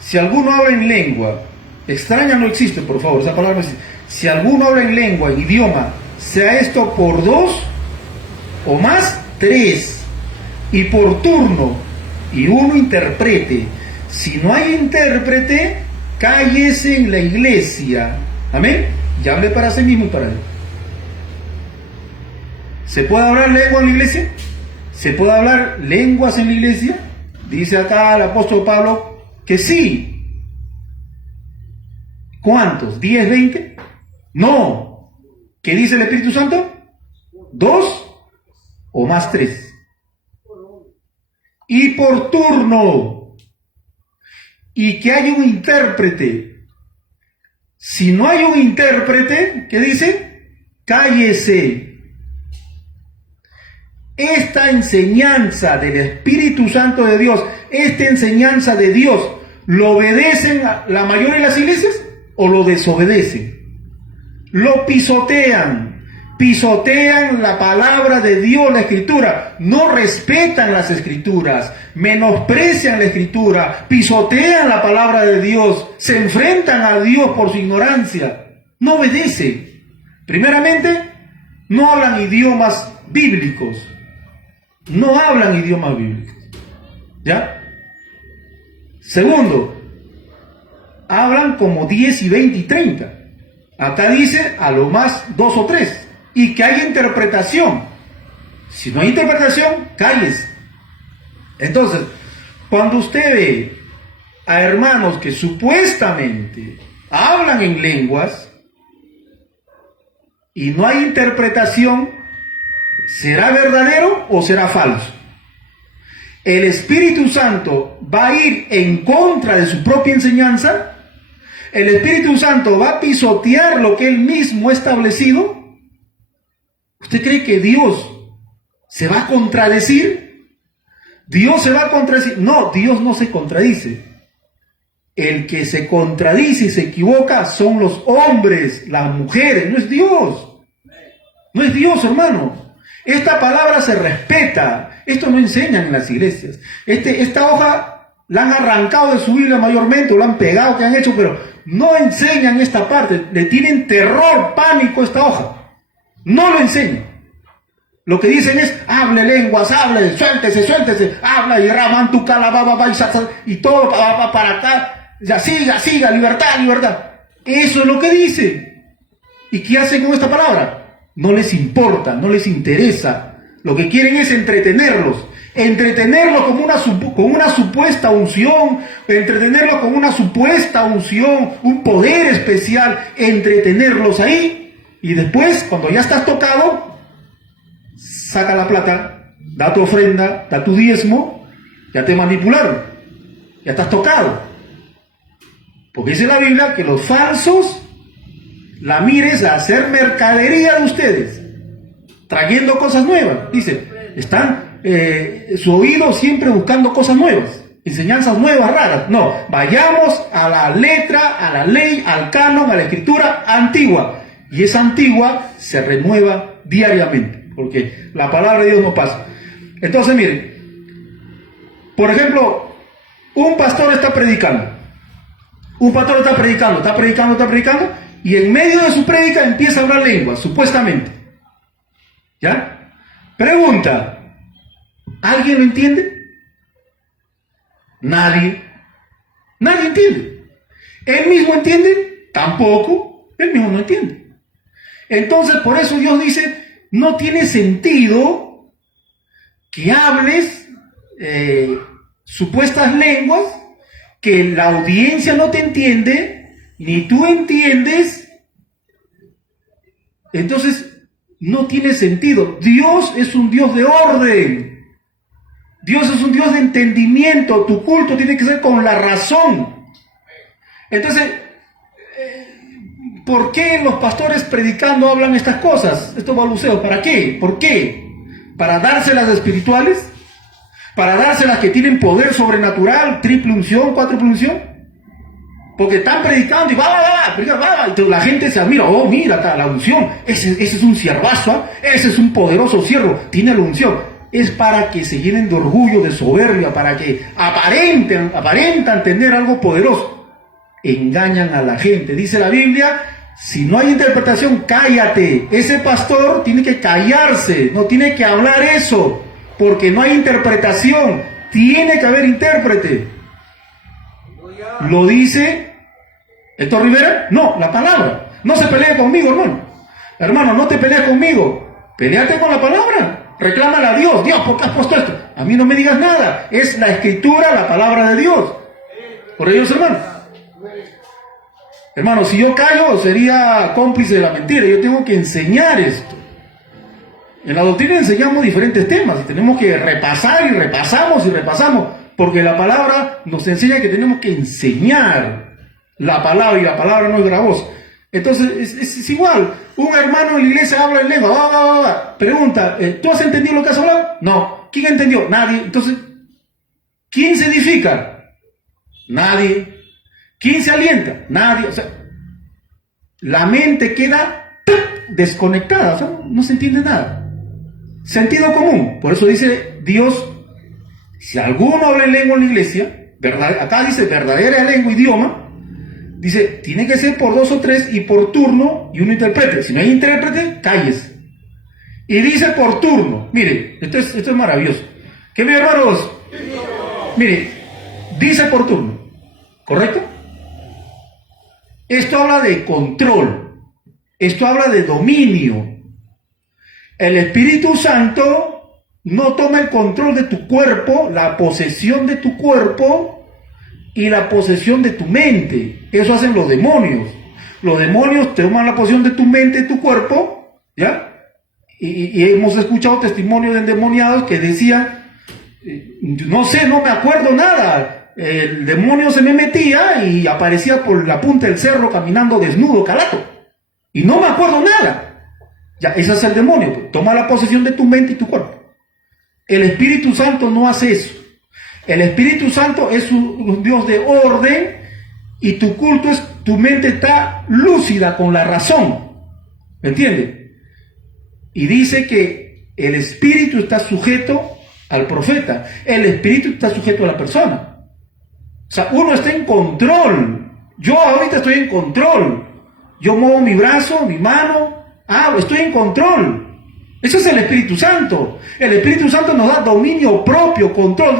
si alguno habla en lengua extraña, no existe, por favor, esa palabra no existe. Si alguno habla en lengua, en idioma, sea esto por 2 o más, 3, y por turno, y uno interprete. Si no hay intérprete, cállese en la iglesia. Amén. Y hable para sí mismo y para él. ¿Se puede hablar lengua en la iglesia? ¿Se puede hablar lenguas en la iglesia? Dice acá el apóstol Pablo que sí. ¿Cuántos? ¿10, 20? No. ¿Qué dice el Espíritu Santo? 2 o más 3. Y por turno. Y que haya un intérprete. Si no hay un intérprete, ¿qué dice? Cállese. Esta enseñanza del Espíritu Santo de Dios, esta enseñanza de Dios, ¿lo obedecen la mayoría de las iglesias o lo desobedecen? Lo pisotean, pisotean la palabra de Dios, la Escritura, no respetan las Escrituras, menosprecian la Escritura, pisotean la palabra de Dios, se enfrentan a Dios por su ignorancia, no obedecen. Primeramente, no hablan idiomas bíblicos. No hablan idiomas bíblicos. ¿Ya? Segundo, hablan como 10 y 20 y 30. Acá dice a lo más 2 o 3. Y que haya interpretación. Si no hay interpretación, cállese. Entonces, cuando usted ve a hermanos que supuestamente hablan en lenguas y no hay interpretación, ¿será verdadero o será falso? ¿El Espíritu Santo va a ir en contra de su propia enseñanza? ¿El Espíritu Santo va a pisotear lo que él mismo ha establecido? ¿Usted cree que Dios se va a contradecir? ¿Dios se va a contradecir? No, Dios no se contradice. El que se contradice y se equivoca son los hombres, las mujeres, no es Dios. No es Dios, hermano. Esta palabra se respeta. Esto no enseñan en las iglesias. Esta hoja la han arrancado de su Biblia mayormente, o la han pegado, que han hecho, pero no enseñan esta parte. Le tienen terror, pánico a esta hoja. No lo enseñan. Lo que dicen es: hable lenguas, hable, suéltese, habla y raman tu calababa y todo para acá. Ya siga, libertad. Eso es lo que dicen. ¿Y qué hacen con esta palabra? No les importa, no les interesa. Lo que quieren es entretenerlos con una supuesta unción, un poder especial, entretenerlos ahí, y después, cuando ya estás tocado, saca la plata, da tu ofrenda, da tu diezmo, ya te manipularon, ya estás tocado. Porque dice la Biblia que los falsos la mires a hacer mercadería de ustedes, trayendo cosas nuevas. Dice, están su oído siempre buscando cosas nuevas, enseñanzas nuevas, raras. No, vayamos a la letra, a la ley, al canon, a la escritura antigua. Y esa antigua se renueva diariamente, porque la palabra de Dios no pasa. Entonces, miren, por ejemplo, un pastor está predicando. Un pastor está predicando, y en medio de su prédica empieza a hablar lenguas, supuestamente. ¿Ya? Pregunta, ¿alguien lo entiende? Nadie. Nadie entiende. ¿Él mismo entiende? Tampoco. Él mismo no entiende. Entonces, por eso Dios dice, no tiene sentido que hables supuestas lenguas que la audiencia no te entiende, ni tú entiendes. Entonces, no tiene sentido. Dios es un Dios de orden. Dios es un Dios de entendimiento. Tu culto tiene que ser con la razón. Entonces, ¿por qué los pastores predicando hablan estas cosas? Estos balbuceos, ¿para qué? ¿Por qué? ¿Para dárselas espirituales? ¿Para dárselas que tienen poder sobrenatural, triple unción, cuádruple unción? Porque están predicando y va, y la gente se admira. Oh, mira acá la unción, ese es un siervazo, ¿eh? Ese es un poderoso siervo, tiene la unción. Es para que se llenen de orgullo, de soberbia, para que aparentan tener algo poderoso. Engañan a la gente. Dice la Biblia, si no hay interpretación, cállate. Ese pastor tiene que callarse, no tiene que hablar eso, porque no hay interpretación. Tiene que haber intérprete. ¿Lo dice Héctor Rivera? No, la palabra. No se pelee conmigo, hermano. Hermano, no te pelees conmigo. Peleate con la palabra. Reclámala a Dios. Dios, ¿por qué has puesto esto? A mí no me digas nada. Es la escritura, la palabra de Dios. Por ellos, hermano. Hermano, si yo callo, sería cómplice de la mentira. Yo tengo que enseñar esto. En la doctrina enseñamos diferentes temas y tenemos que repasar y repasamos, porque la palabra nos enseña que tenemos que enseñar la palabra, y la palabra no es gravosa. Entonces es igual, un hermano en la iglesia habla en lengua, pregunta, ¿tú has entendido lo que has hablado? No. ¿Quién entendió? Nadie. Entonces, ¿quién se edifica? Nadie. ¿Quién se alienta? Nadie. O sea, la mente queda desconectada, o sea, no se entiende nada. Sentido común. Por eso dice Dios, si alguno habla en lengua en la iglesia, acá dice verdadera lengua, idioma, dice, tiene que ser por 2 o 3 y por turno y uno interprete. Si no hay intérprete, calles. Y dice por turno. Mire, esto es maravilloso. ¿Qué, mis hermanos? Mire, dice por turno. ¿Correcto? Esto habla de control. Esto habla de dominio. El Espíritu Santo no toma el control de tu cuerpo, la posesión de tu cuerpo y la posesión de tu mente. Eso hacen los demonios. Los demonios toman la posesión de tu mente y tu cuerpo, ¿ya? Y hemos escuchado testimonios de endemoniados que decían, no sé, no me acuerdo nada. El demonio se me metía y aparecía por la punta del cerro caminando desnudo, calato. Y no me acuerdo nada. Ya, ese es el demonio. Toma la posesión de tu mente y tu cuerpo. El Espíritu Santo no hace eso. El Espíritu Santo es un Dios de orden y tu culto es, tu mente está lúcida con la razón. ¿Me entiendes? Y dice que el Espíritu está sujeto al profeta. El Espíritu está sujeto a la persona. O sea, uno está en control. Yo ahorita estoy en control. Yo muevo mi brazo, mi mano. Estoy en control. Eso es el Espíritu Santo. El Espíritu Santo nos da dominio propio, control.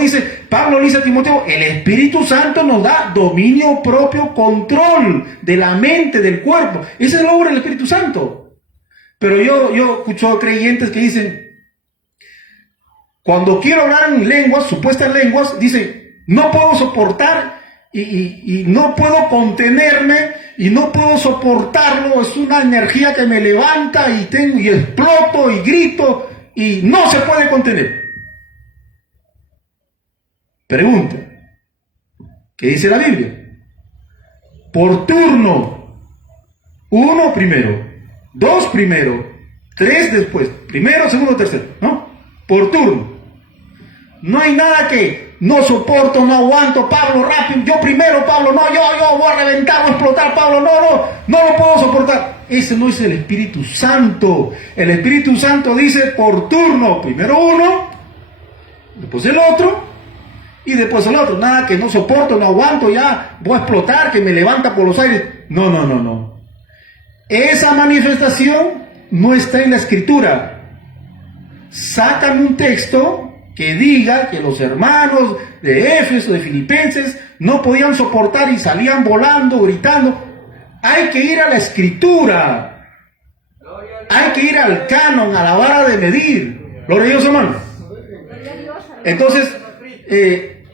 Pablo dice a Timoteo, el Espíritu Santo nos da dominio propio, control de la mente, del cuerpo. Esa es la obra del Espíritu Santo. Pero yo escucho creyentes que dicen, cuando quiero hablar en lenguas, supuestas lenguas, dicen, no puedo soportar y no puedo contenerme y no puedo soportarlo, es una energía que me levanta y exploto y grito y no se puede contener. Pregunta, ¿qué dice la Biblia? Por turno, 1 primero, 2 primero, 3 después, primero, segundo, tercero, ¿no? Por turno. No hay nada que no soporto, no aguanto, Pablo, rápido, yo primero, Pablo, no, yo voy a reventar, voy a explotar, Pablo, no lo puedo soportar. Ese no es el Espíritu Santo. El Espíritu Santo dice por turno, primero uno, después el otro, y después el otro. Nada que no soporto, no aguanto, ya voy a explotar, que me levanta por los aires. No. Esa manifestación no está en la Escritura. Sacan un texto que diga que los hermanos de Éfeso, de Filipenses, no podían soportar y salían volando, gritando. Hay que ir a la Escritura. Hay que ir al canon, a la vara de medir. Gloria a Dios, hermano. Entonces,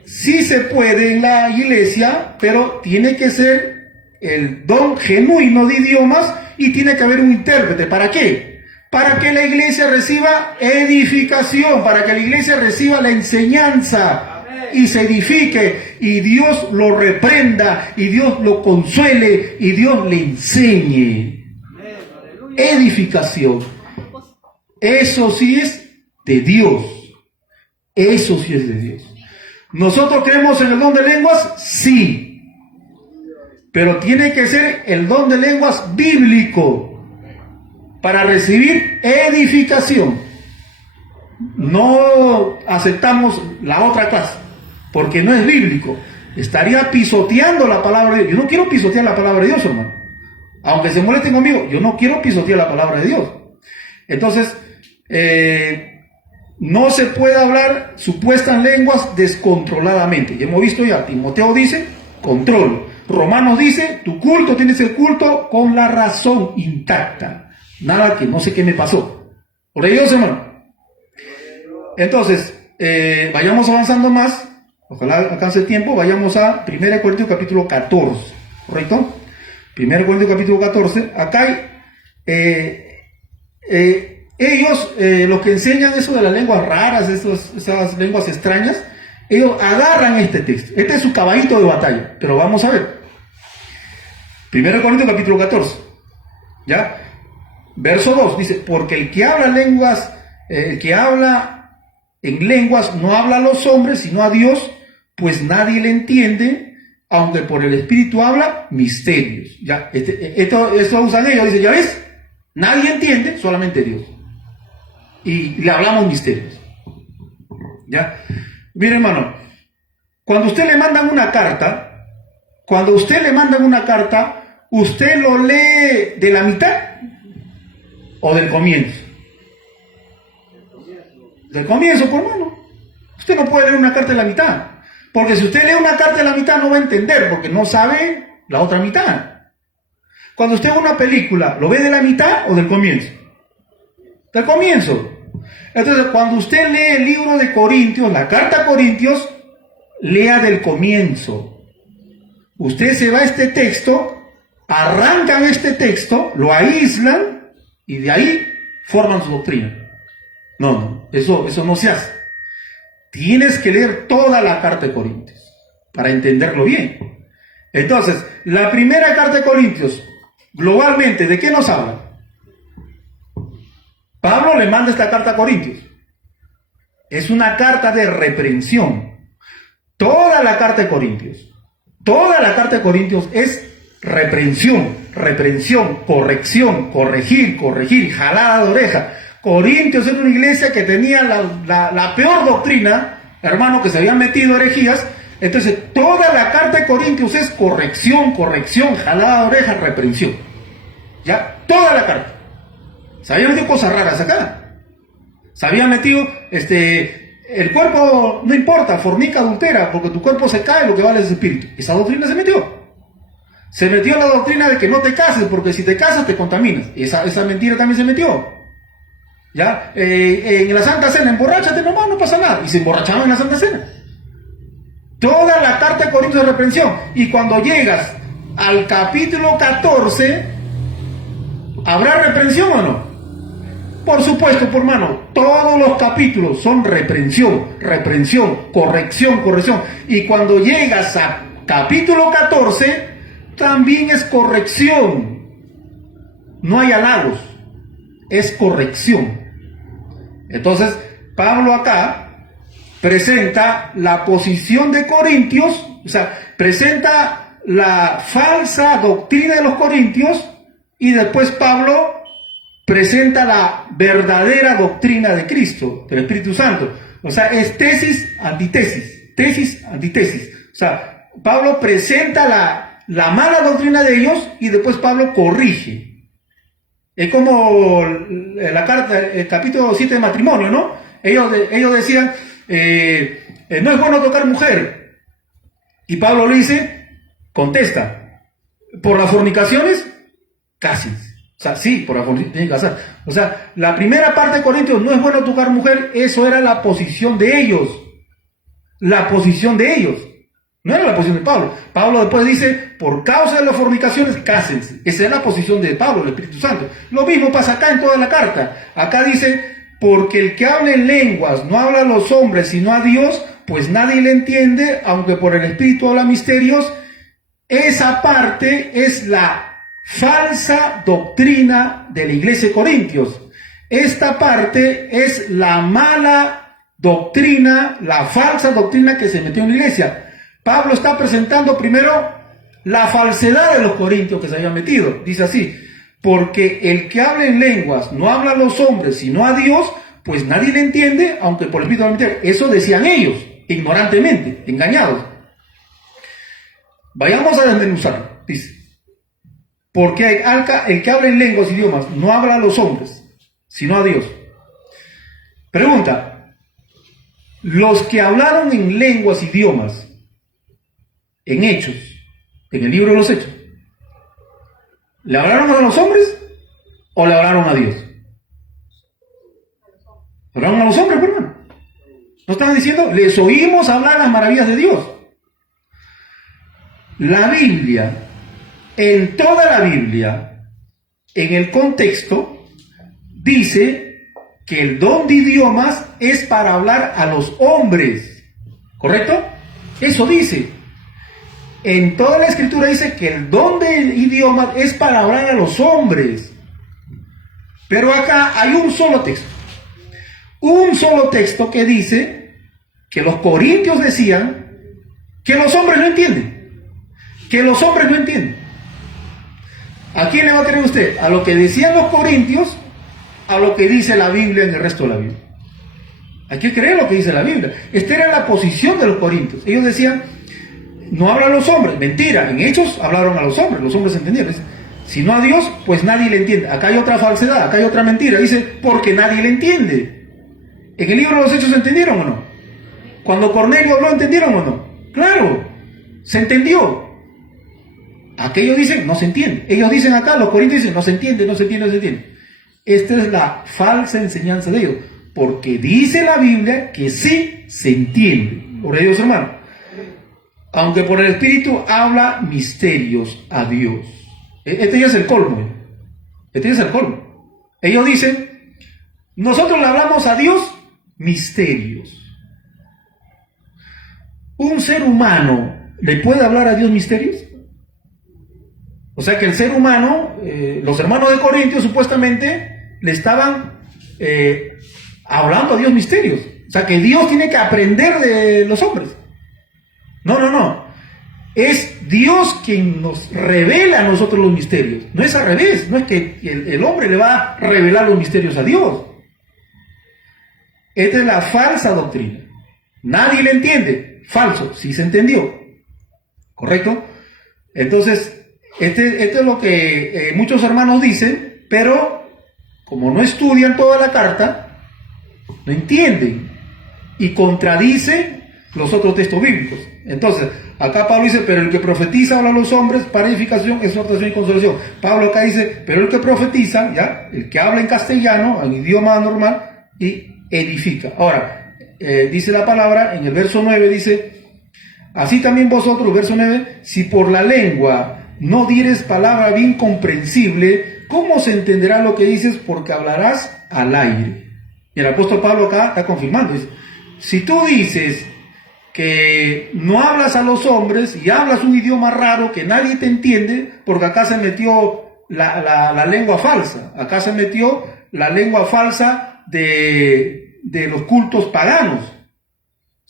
sí se puede en la iglesia, pero tiene que ser el don genuino de idiomas y tiene que haber un intérprete. ¿Para qué? Para que la iglesia reciba edificación, para que la iglesia reciba la enseñanza y se edifique, y Dios lo reprenda, y Dios lo consuele, y Dios le enseñe. Edificación. Eso sí es de Dios. Eso sí es de Dios. ¿Nosotros creemos en el don de lenguas? Sí. Pero tiene que ser el don de lenguas bíblico para recibir edificación. No aceptamos la otra clase porque no es bíblico. Estaría pisoteando la palabra de Dios. Yo no quiero pisotear la palabra de Dios, hermano. Aunque se molesten conmigo, yo no quiero pisotear la palabra de Dios. Entonces, no se puede hablar supuestas lenguas descontroladamente. Ya hemos visto ya, Timoteo dice, control. Romanos dice, tu culto tiene que ser culto con la razón intacta. Nada que no sé qué me pasó. Por ello, hermano. Entonces, vayamos avanzando más. Ojalá alcance el tiempo. Vayamos a 1 Corintios capítulo 14. ¿Correcto? 1 Corintios capítulo 14. Acá hay... ellos, los que enseñan eso de las lenguas raras, esas lenguas extrañas, ellos agarran este texto. Este es su caballito de batalla. Pero vamos a ver. 1 Corintios capítulo 14. ¿Ya? Verso 2 dice, porque el que habla lenguas, el que habla en lenguas no habla a los hombres, sino a Dios, pues nadie le entiende, aunque por el Espíritu habla misterios. ¿Ya? Esto usan ellos, dice, ¿ya ves? Nadie entiende, solamente Dios. Y le hablamos misterios. ¿Ya? Mire, hermano, cuando usted le mandan una carta, ¿usted lo lee de la mitad o del comienzo? Del comienzo, por hermano. Usted no puede leer una carta de la mitad. Porque si usted lee una carta de la mitad no va a entender, porque no sabe la otra mitad. Cuando usted ve una película, ¿lo ve de la mitad o del comienzo? Del comienzo. Entonces, cuando usted lee el libro de Corintios, la carta a Corintios, lea del comienzo. Usted se va a este texto, arrancan este texto, lo aíslan y de ahí forman su doctrina. No, eso no se hace. Tienes que leer toda la carta de Corintios para entenderlo bien. Entonces, la primera carta de Corintios, globalmente, ¿de qué nos habla? Pablo le manda esta carta a Corintios. Es una carta de reprensión. Toda la carta de Corintios es reprensión, corrección, corregir, jalada de oreja. Corintios era una iglesia que tenía la peor doctrina, hermano, que se habían metido herejías. Entonces, toda la carta de Corintios es corrección, jalada de oreja, reprensión. ¿Ya? Toda la carta. Se habían metido cosas raras acá. Se habían metido, el cuerpo no importa, fornica, adultera, porque tu cuerpo se cae, lo que vale es el espíritu. Esa doctrina se metió. Se metió la doctrina de que no te cases, porque si te casas te contaminas. Esa mentira también se metió. ¿Ya? En la Santa Cena, emborráchate nomás, no pasa nada. Y se emborrachaban en la Santa Cena. Toda la carta de Corintios de reprensión. Y cuando llegas al capítulo 14, ¿habrá reprensión o no? Por supuesto, por hermano, todos los capítulos son reprensión, corrección. Y cuando llegas a capítulo 14, también es corrección. No hay halagos, es corrección. Entonces, Pablo acá presenta la posición de Corintios, o sea, presenta la falsa doctrina de los corintios, y después Pablo presenta la verdadera doctrina de Cristo, del Espíritu Santo. O sea, es tesis, antitesis, tesis, antitesis. O sea, Pablo presenta la mala doctrina de ellos y después Pablo corrige. Es como la carta, el capítulo 7 de matrimonio, ¿no? Ellos decían, no es bueno tocar mujer. Y Pablo le dice, contesta, por las fornicaciones, casi. O sea, sí, por la fornicación tiene que casar. O sea, la primera parte de Corintios, no es bueno tocar mujer, eso era la posición de ellos. La posición de ellos. No era la posición de Pablo. Pablo después dice, por causa de las fornicaciones, cásense. Esa es la posición de Pablo, el Espíritu Santo. Lo mismo pasa acá en toda la carta. Acá dice, porque el que habla en lenguas no habla a los hombres, sino a Dios, pues nadie le entiende, aunque por el Espíritu habla misterios. Esa parte es la falsa doctrina de la iglesia de Corintios. Esta parte es la mala doctrina, la falsa doctrina que se metió en la iglesia. Pablo está presentando primero la falsedad de los corintios que se habían metido. Dice así, porque el que habla en lenguas no habla a los hombres, sino a Dios, pues nadie le entiende, aunque por el Espíritu habla misterios. Eso decían ellos, ignorantemente, engañados. Vayamos a desmenuzar, dice. Porque el que habla en lenguas, idiomas, no habla a los hombres, sino a Dios. Pregunta, los que hablaron en lenguas, idiomas, en Hechos, en el libro de los Hechos, ¿le hablaron a los hombres o le hablaron a Dios? ¿Hablaron a los hombres, hermano? ¿No estaban diciendo? Les oímos hablar las maravillas de Dios. La Biblia, en toda la Biblia, en el contexto, dice que el don de idiomas es para hablar a los hombres. ¿Correcto? Eso dice. En toda la escritura dice que el don de idiomas es para hablar a los hombres. Pero acá hay un solo texto. Un solo texto que dice que los corintios decían que los hombres no entienden. Que los hombres no entienden. ¿A quién le va a creer usted? ¿A lo que decían los corintios? ¿A lo que dice la Biblia en el resto de la Biblia? Hay que creer lo que dice la Biblia. Esta era la posición de los corintios. Ellos decían, no hablan los hombres. Mentira, en Hechos hablaron a los hombres entendieron. Si no a Dios, pues nadie le entiende. Acá hay otra falsedad, acá hay otra mentira. Dice, porque nadie le entiende. ¿En el libro de los Hechos se entendieron o no? Cuando Cornelio habló, ¿entendieron o no? Claro, se entendió. Aquellos dicen, no se entiende. Ellos dicen acá, los corintios dicen, no se entiende, no se entiende, no se entiende. Esta es la falsa enseñanza de ellos. Porque dice la Biblia que sí se entiende. Por ellos, hermano. Aunque por el Espíritu habla misterios a Dios. Este ya es el colmo. Este ya es el colmo. Ellos dicen, nosotros le hablamos a Dios misterios. ¿Un ser humano le puede hablar a Dios misterios? O sea que el ser humano, los hermanos de Corintios supuestamente le estaban hablando a Dios misterios. O sea que Dios tiene que aprender de los hombres. No. Es Dios quien nos revela a nosotros los misterios. No es al revés. No es que el hombre le va a revelar los misterios a Dios. Esta es la falsa doctrina. Nadie le entiende. Falso. Sí se entendió. ¿Correcto? Entonces, este es lo que muchos hermanos dicen, pero como no estudian toda la carta, no entienden y contradicen los otros textos bíblicos. Entonces, acá Pablo dice, pero el que profetiza habla a los hombres para edificación, exhortación y consolación. Pablo acá dice, pero el que profetiza, ya, el que habla en castellano, en idioma normal, y edifica. Ahora, dice la palabra, en el verso 9 dice, así también vosotros, verso 9, si por la lengua no dieres palabra bien comprensible, ¿cómo se entenderá lo que dices? Porque hablarás al aire. Y el apóstol Pablo acá está confirmando, dice, si tú dices que no hablas a los hombres y hablas un idioma raro que nadie te entiende, porque acá se metió la lengua falsa, acá se metió la lengua falsa de los cultos paganos.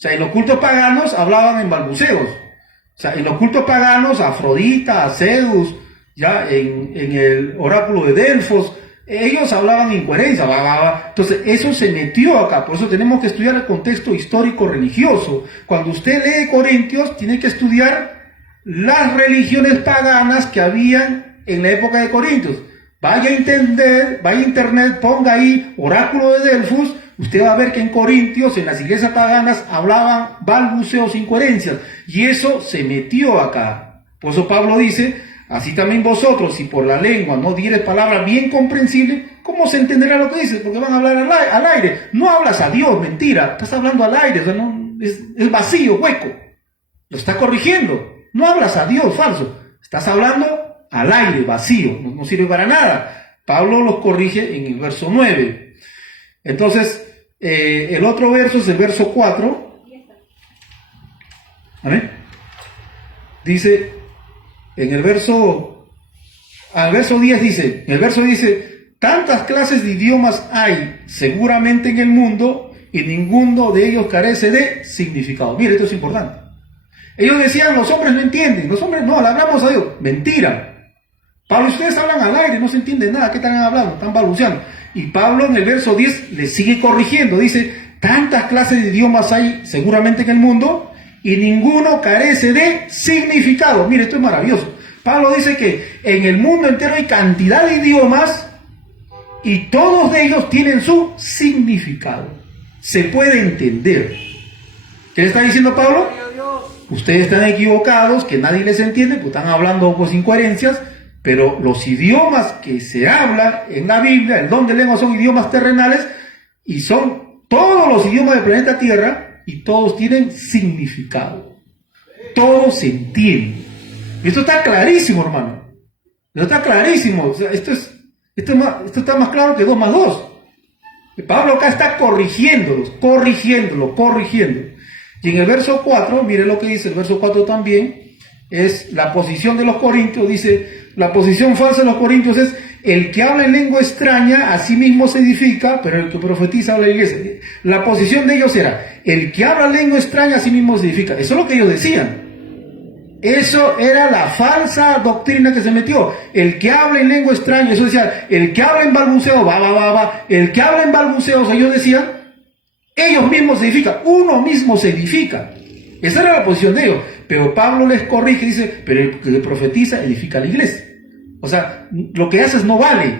sea, en los cultos paganos hablaban en balbuceos. O sea, en los cultos paganos, a Afrodita, a Zeus, ya en el oráculo de Delfos, ellos hablaban incoherencia. Entonces, eso se metió acá. Por eso tenemos que estudiar el contexto histórico religioso. Cuando usted lee Corintios, tiene que estudiar las religiones paganas que habían en la época de Corintios. Vaya a internet, ponga ahí oráculo de Delfos. Usted va a ver que en Corintios, en las iglesias paganas, hablaban balbuceos, incoherencias. Y eso se metió acá. Por eso Pablo dice, así también vosotros, si por la lengua no dieres palabras bien comprensibles, ¿cómo se entenderá lo que dices? Porque van a hablar al aire. No hablas a Dios, mentira. Estás hablando al aire, o sea, no, es vacío, hueco. Lo está corrigiendo. No hablas a Dios, falso. Estás hablando al aire, vacío. No sirve para nada. Pablo los corrige en el verso 9. Entonces, el otro verso es el verso 4. ¿Amén? Dice, al verso 10 dice, en el verso dice, tantas clases de idiomas hay seguramente en el mundo y ninguno de ellos carece de significado. Mire, esto es importante. Ellos decían, los hombres no entienden, los hombres no, le hablamos a Dios. Mentira. Pablo, ustedes hablan al aire, no se entiende nada, ¿qué están hablando? Están balbuceando. Y Pablo en el verso 10 le sigue corrigiendo, dice, tantas clases de idiomas hay seguramente en el mundo y ninguno carece de significado. Mire, esto es maravilloso. Pablo dice que en el mundo entero hay cantidad de idiomas y todos de ellos tienen su significado. Se puede entender. ¿Qué le está diciendo Pablo? Ustedes están equivocados, que nadie les entiende, pues están hablando pues incoherencias, pero los idiomas que se hablan en la Biblia, el don de lengua, son idiomas terrenales y son todos los idiomas del planeta Tierra y todos tienen significado. Todos se entienden. Esto está clarísimo, hermano. Esto está clarísimo. O sea, esto está más claro que 2 más 2. Pablo acá está corrigiéndolos. Y en el verso 4, mire lo que dice el verso 4 también, es la posición de los corintios. Dice, la posición falsa de los corintios es, el que habla en lengua extraña a sí mismo se edifica, pero el que profetiza habla en la iglesia. La posición de ellos era, el que habla en lengua extraña a sí mismo se edifica. Eso es lo que ellos decían. Eso era la falsa doctrina que se metió. El que habla en lengua extraña, eso decía, el que habla en balbuceo, el que habla en balbuceos, ellos decían, ellos mismos se edifican, uno mismo se edifica. Esa era la posición de ellos. Pero Pablo les corrige y dice, pero el que profetiza edifica la iglesia. O sea, lo que haces no vale,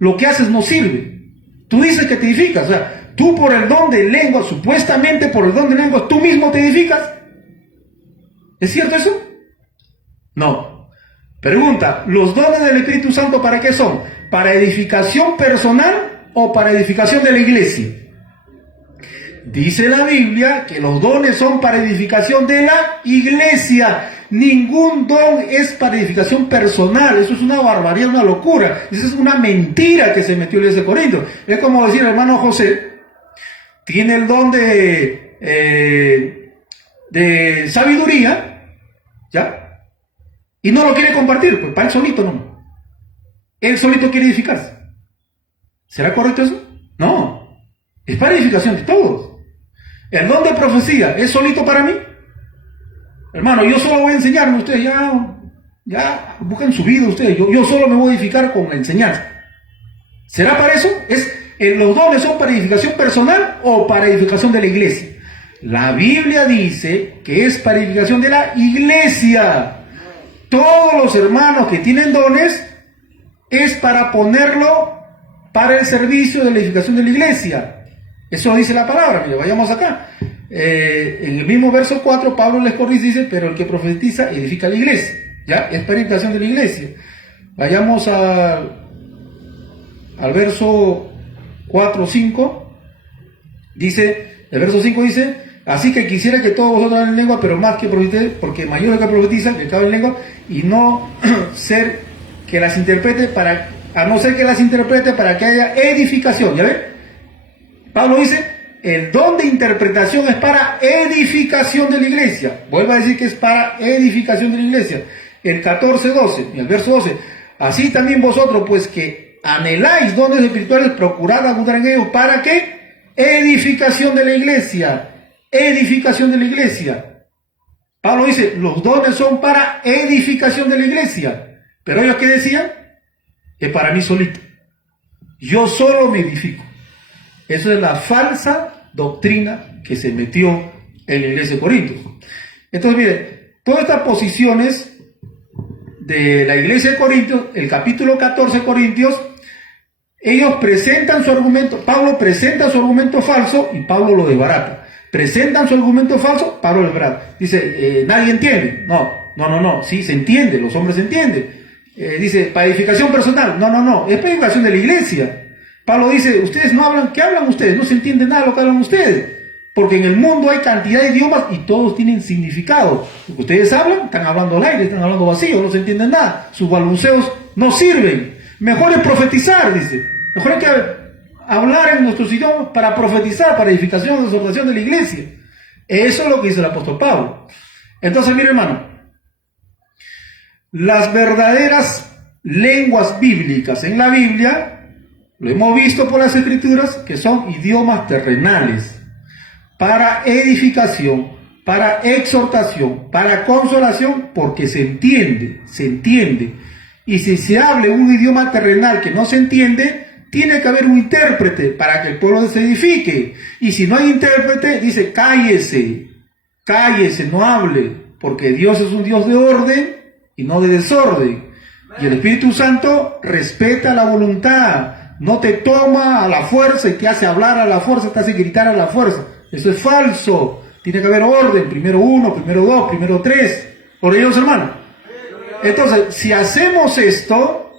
lo que haces no sirve. Tú dices que te edificas, o sea, tú por el don de lengua, supuestamente por el don de lengua, tú mismo te edificas. ¿Es cierto eso? No. Pregunta, ¿los dones del Espíritu Santo para qué son? ¿Para edificación personal o para edificación de la iglesia? Dice la Biblia que los dones son para edificación de la iglesia. Ningún don es para edificación personal. Eso es una barbaridad, una locura. Esa es una mentira que se metió en ese Corinto. Es como decir, hermano José, tiene el don de sabiduría, ¿ya? Y no lo quiere compartir, pues para él solito no. Él solito quiere edificarse. ¿Será correcto eso? No. Es para edificación de todos. El don de profecía es solito para mí. Hermano, yo solo voy a enseñarme, ustedes ya busquen su vida ustedes. Yo solo me voy a edificar con la enseñanza. ¿Será para eso? ¿Los dones son para edificación personal o para edificación de la iglesia? La Biblia dice que es para edificación de la iglesia. Todos los hermanos que tienen dones es para ponerlo para el servicio de la edificación de la iglesia. Eso dice la palabra. Mira, vayamos acá. En el mismo verso 4, Pablo les corrige y dice, pero el que profetiza edifica la iglesia. ¿Ya? Es para edificación de la iglesia. Vayamos al verso 4, 5. Dice, el verso 5 dice, así que quisiera que todos vosotros hablen en lengua, pero más que profeticen, porque mayor es el que profetiza, que habla en lengua, y no ser que las interprete a no ser que las interprete para que haya edificación. ¿Ya ven? Pablo dice, el don de interpretación es para edificación de la iglesia. Vuelvo a decir que es para edificación de la iglesia. El 14:12, el verso 12. Así también vosotros, pues que anheláis dones espirituales, procurad abundar en ellos. ¿Para qué? Edificación de la iglesia. edificación de la iglesia. Pablo dice, los dones son para edificación de la iglesia. Pero ellos, ¿qué decían? Es para mí solito. Yo solo me edifico. Eso es la falsa doctrina que se metió en la iglesia de Corintios. Entonces, miren, todas estas posiciones de la iglesia de Corintios, el capítulo 14 de Corintios, ellos presentan su argumento, Pablo presenta su argumento falso y Pablo lo desbarata. Presentan su argumento falso, Pablo lo desbarata. Dice, nadie entiende. No, sí, se entiende, los hombres entienden. Dice, para edificación personal. No, es para edificación de la iglesia. Pablo dice, ustedes no hablan, ¿qué hablan ustedes? No se entiende nada de lo que hablan ustedes. Porque en el mundo hay cantidad de idiomas y todos tienen significado. Lo que ustedes hablan, están hablando al aire, están hablando vacío, no se entiende nada. Sus balbuceos no sirven. Mejor es profetizar, dice. Mejor hay que hablar en nuestros idiomas para profetizar, para edificación y exhortación de la iglesia. Eso es lo que dice el apóstol Pablo. Entonces, mire, hermano, las verdaderas lenguas bíblicas en la Biblia, lo hemos visto por las escrituras, que son idiomas terrenales, para edificación, para exhortación, para consolación, porque se entiende. Y si se habla un idioma terrenal que no se entiende, tiene que haber un intérprete para que el pueblo se edifique. Y si no hay intérprete, dice, cállese, no hable, porque Dios es un Dios de orden y no de desorden. Y el Espíritu Santo respeta la voluntad, no te toma a la fuerza y te hace hablar a la fuerza, te hace gritar a la fuerza. Eso es falso. Tiene que haber orden, primero 1, primero 2, primero 3. ¿Por ellos, hermano? Entonces, si hacemos esto,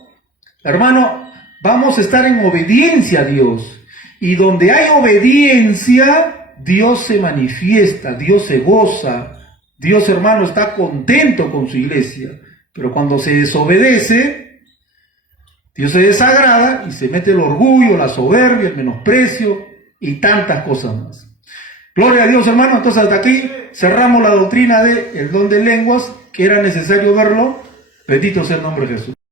hermano, vamos a estar en obediencia a Dios. Y donde hay obediencia, Dios se manifiesta, Dios se goza. Dios, hermano, está contento con su iglesia. Pero cuando se desobedece, Dios se desagrada y se mete el orgullo, la soberbia, el menosprecio y tantas cosas más. Gloria a Dios, hermano. Entonces, hasta aquí cerramos la doctrina del don de lenguas, que era necesario verlo. Bendito sea el nombre de Jesús.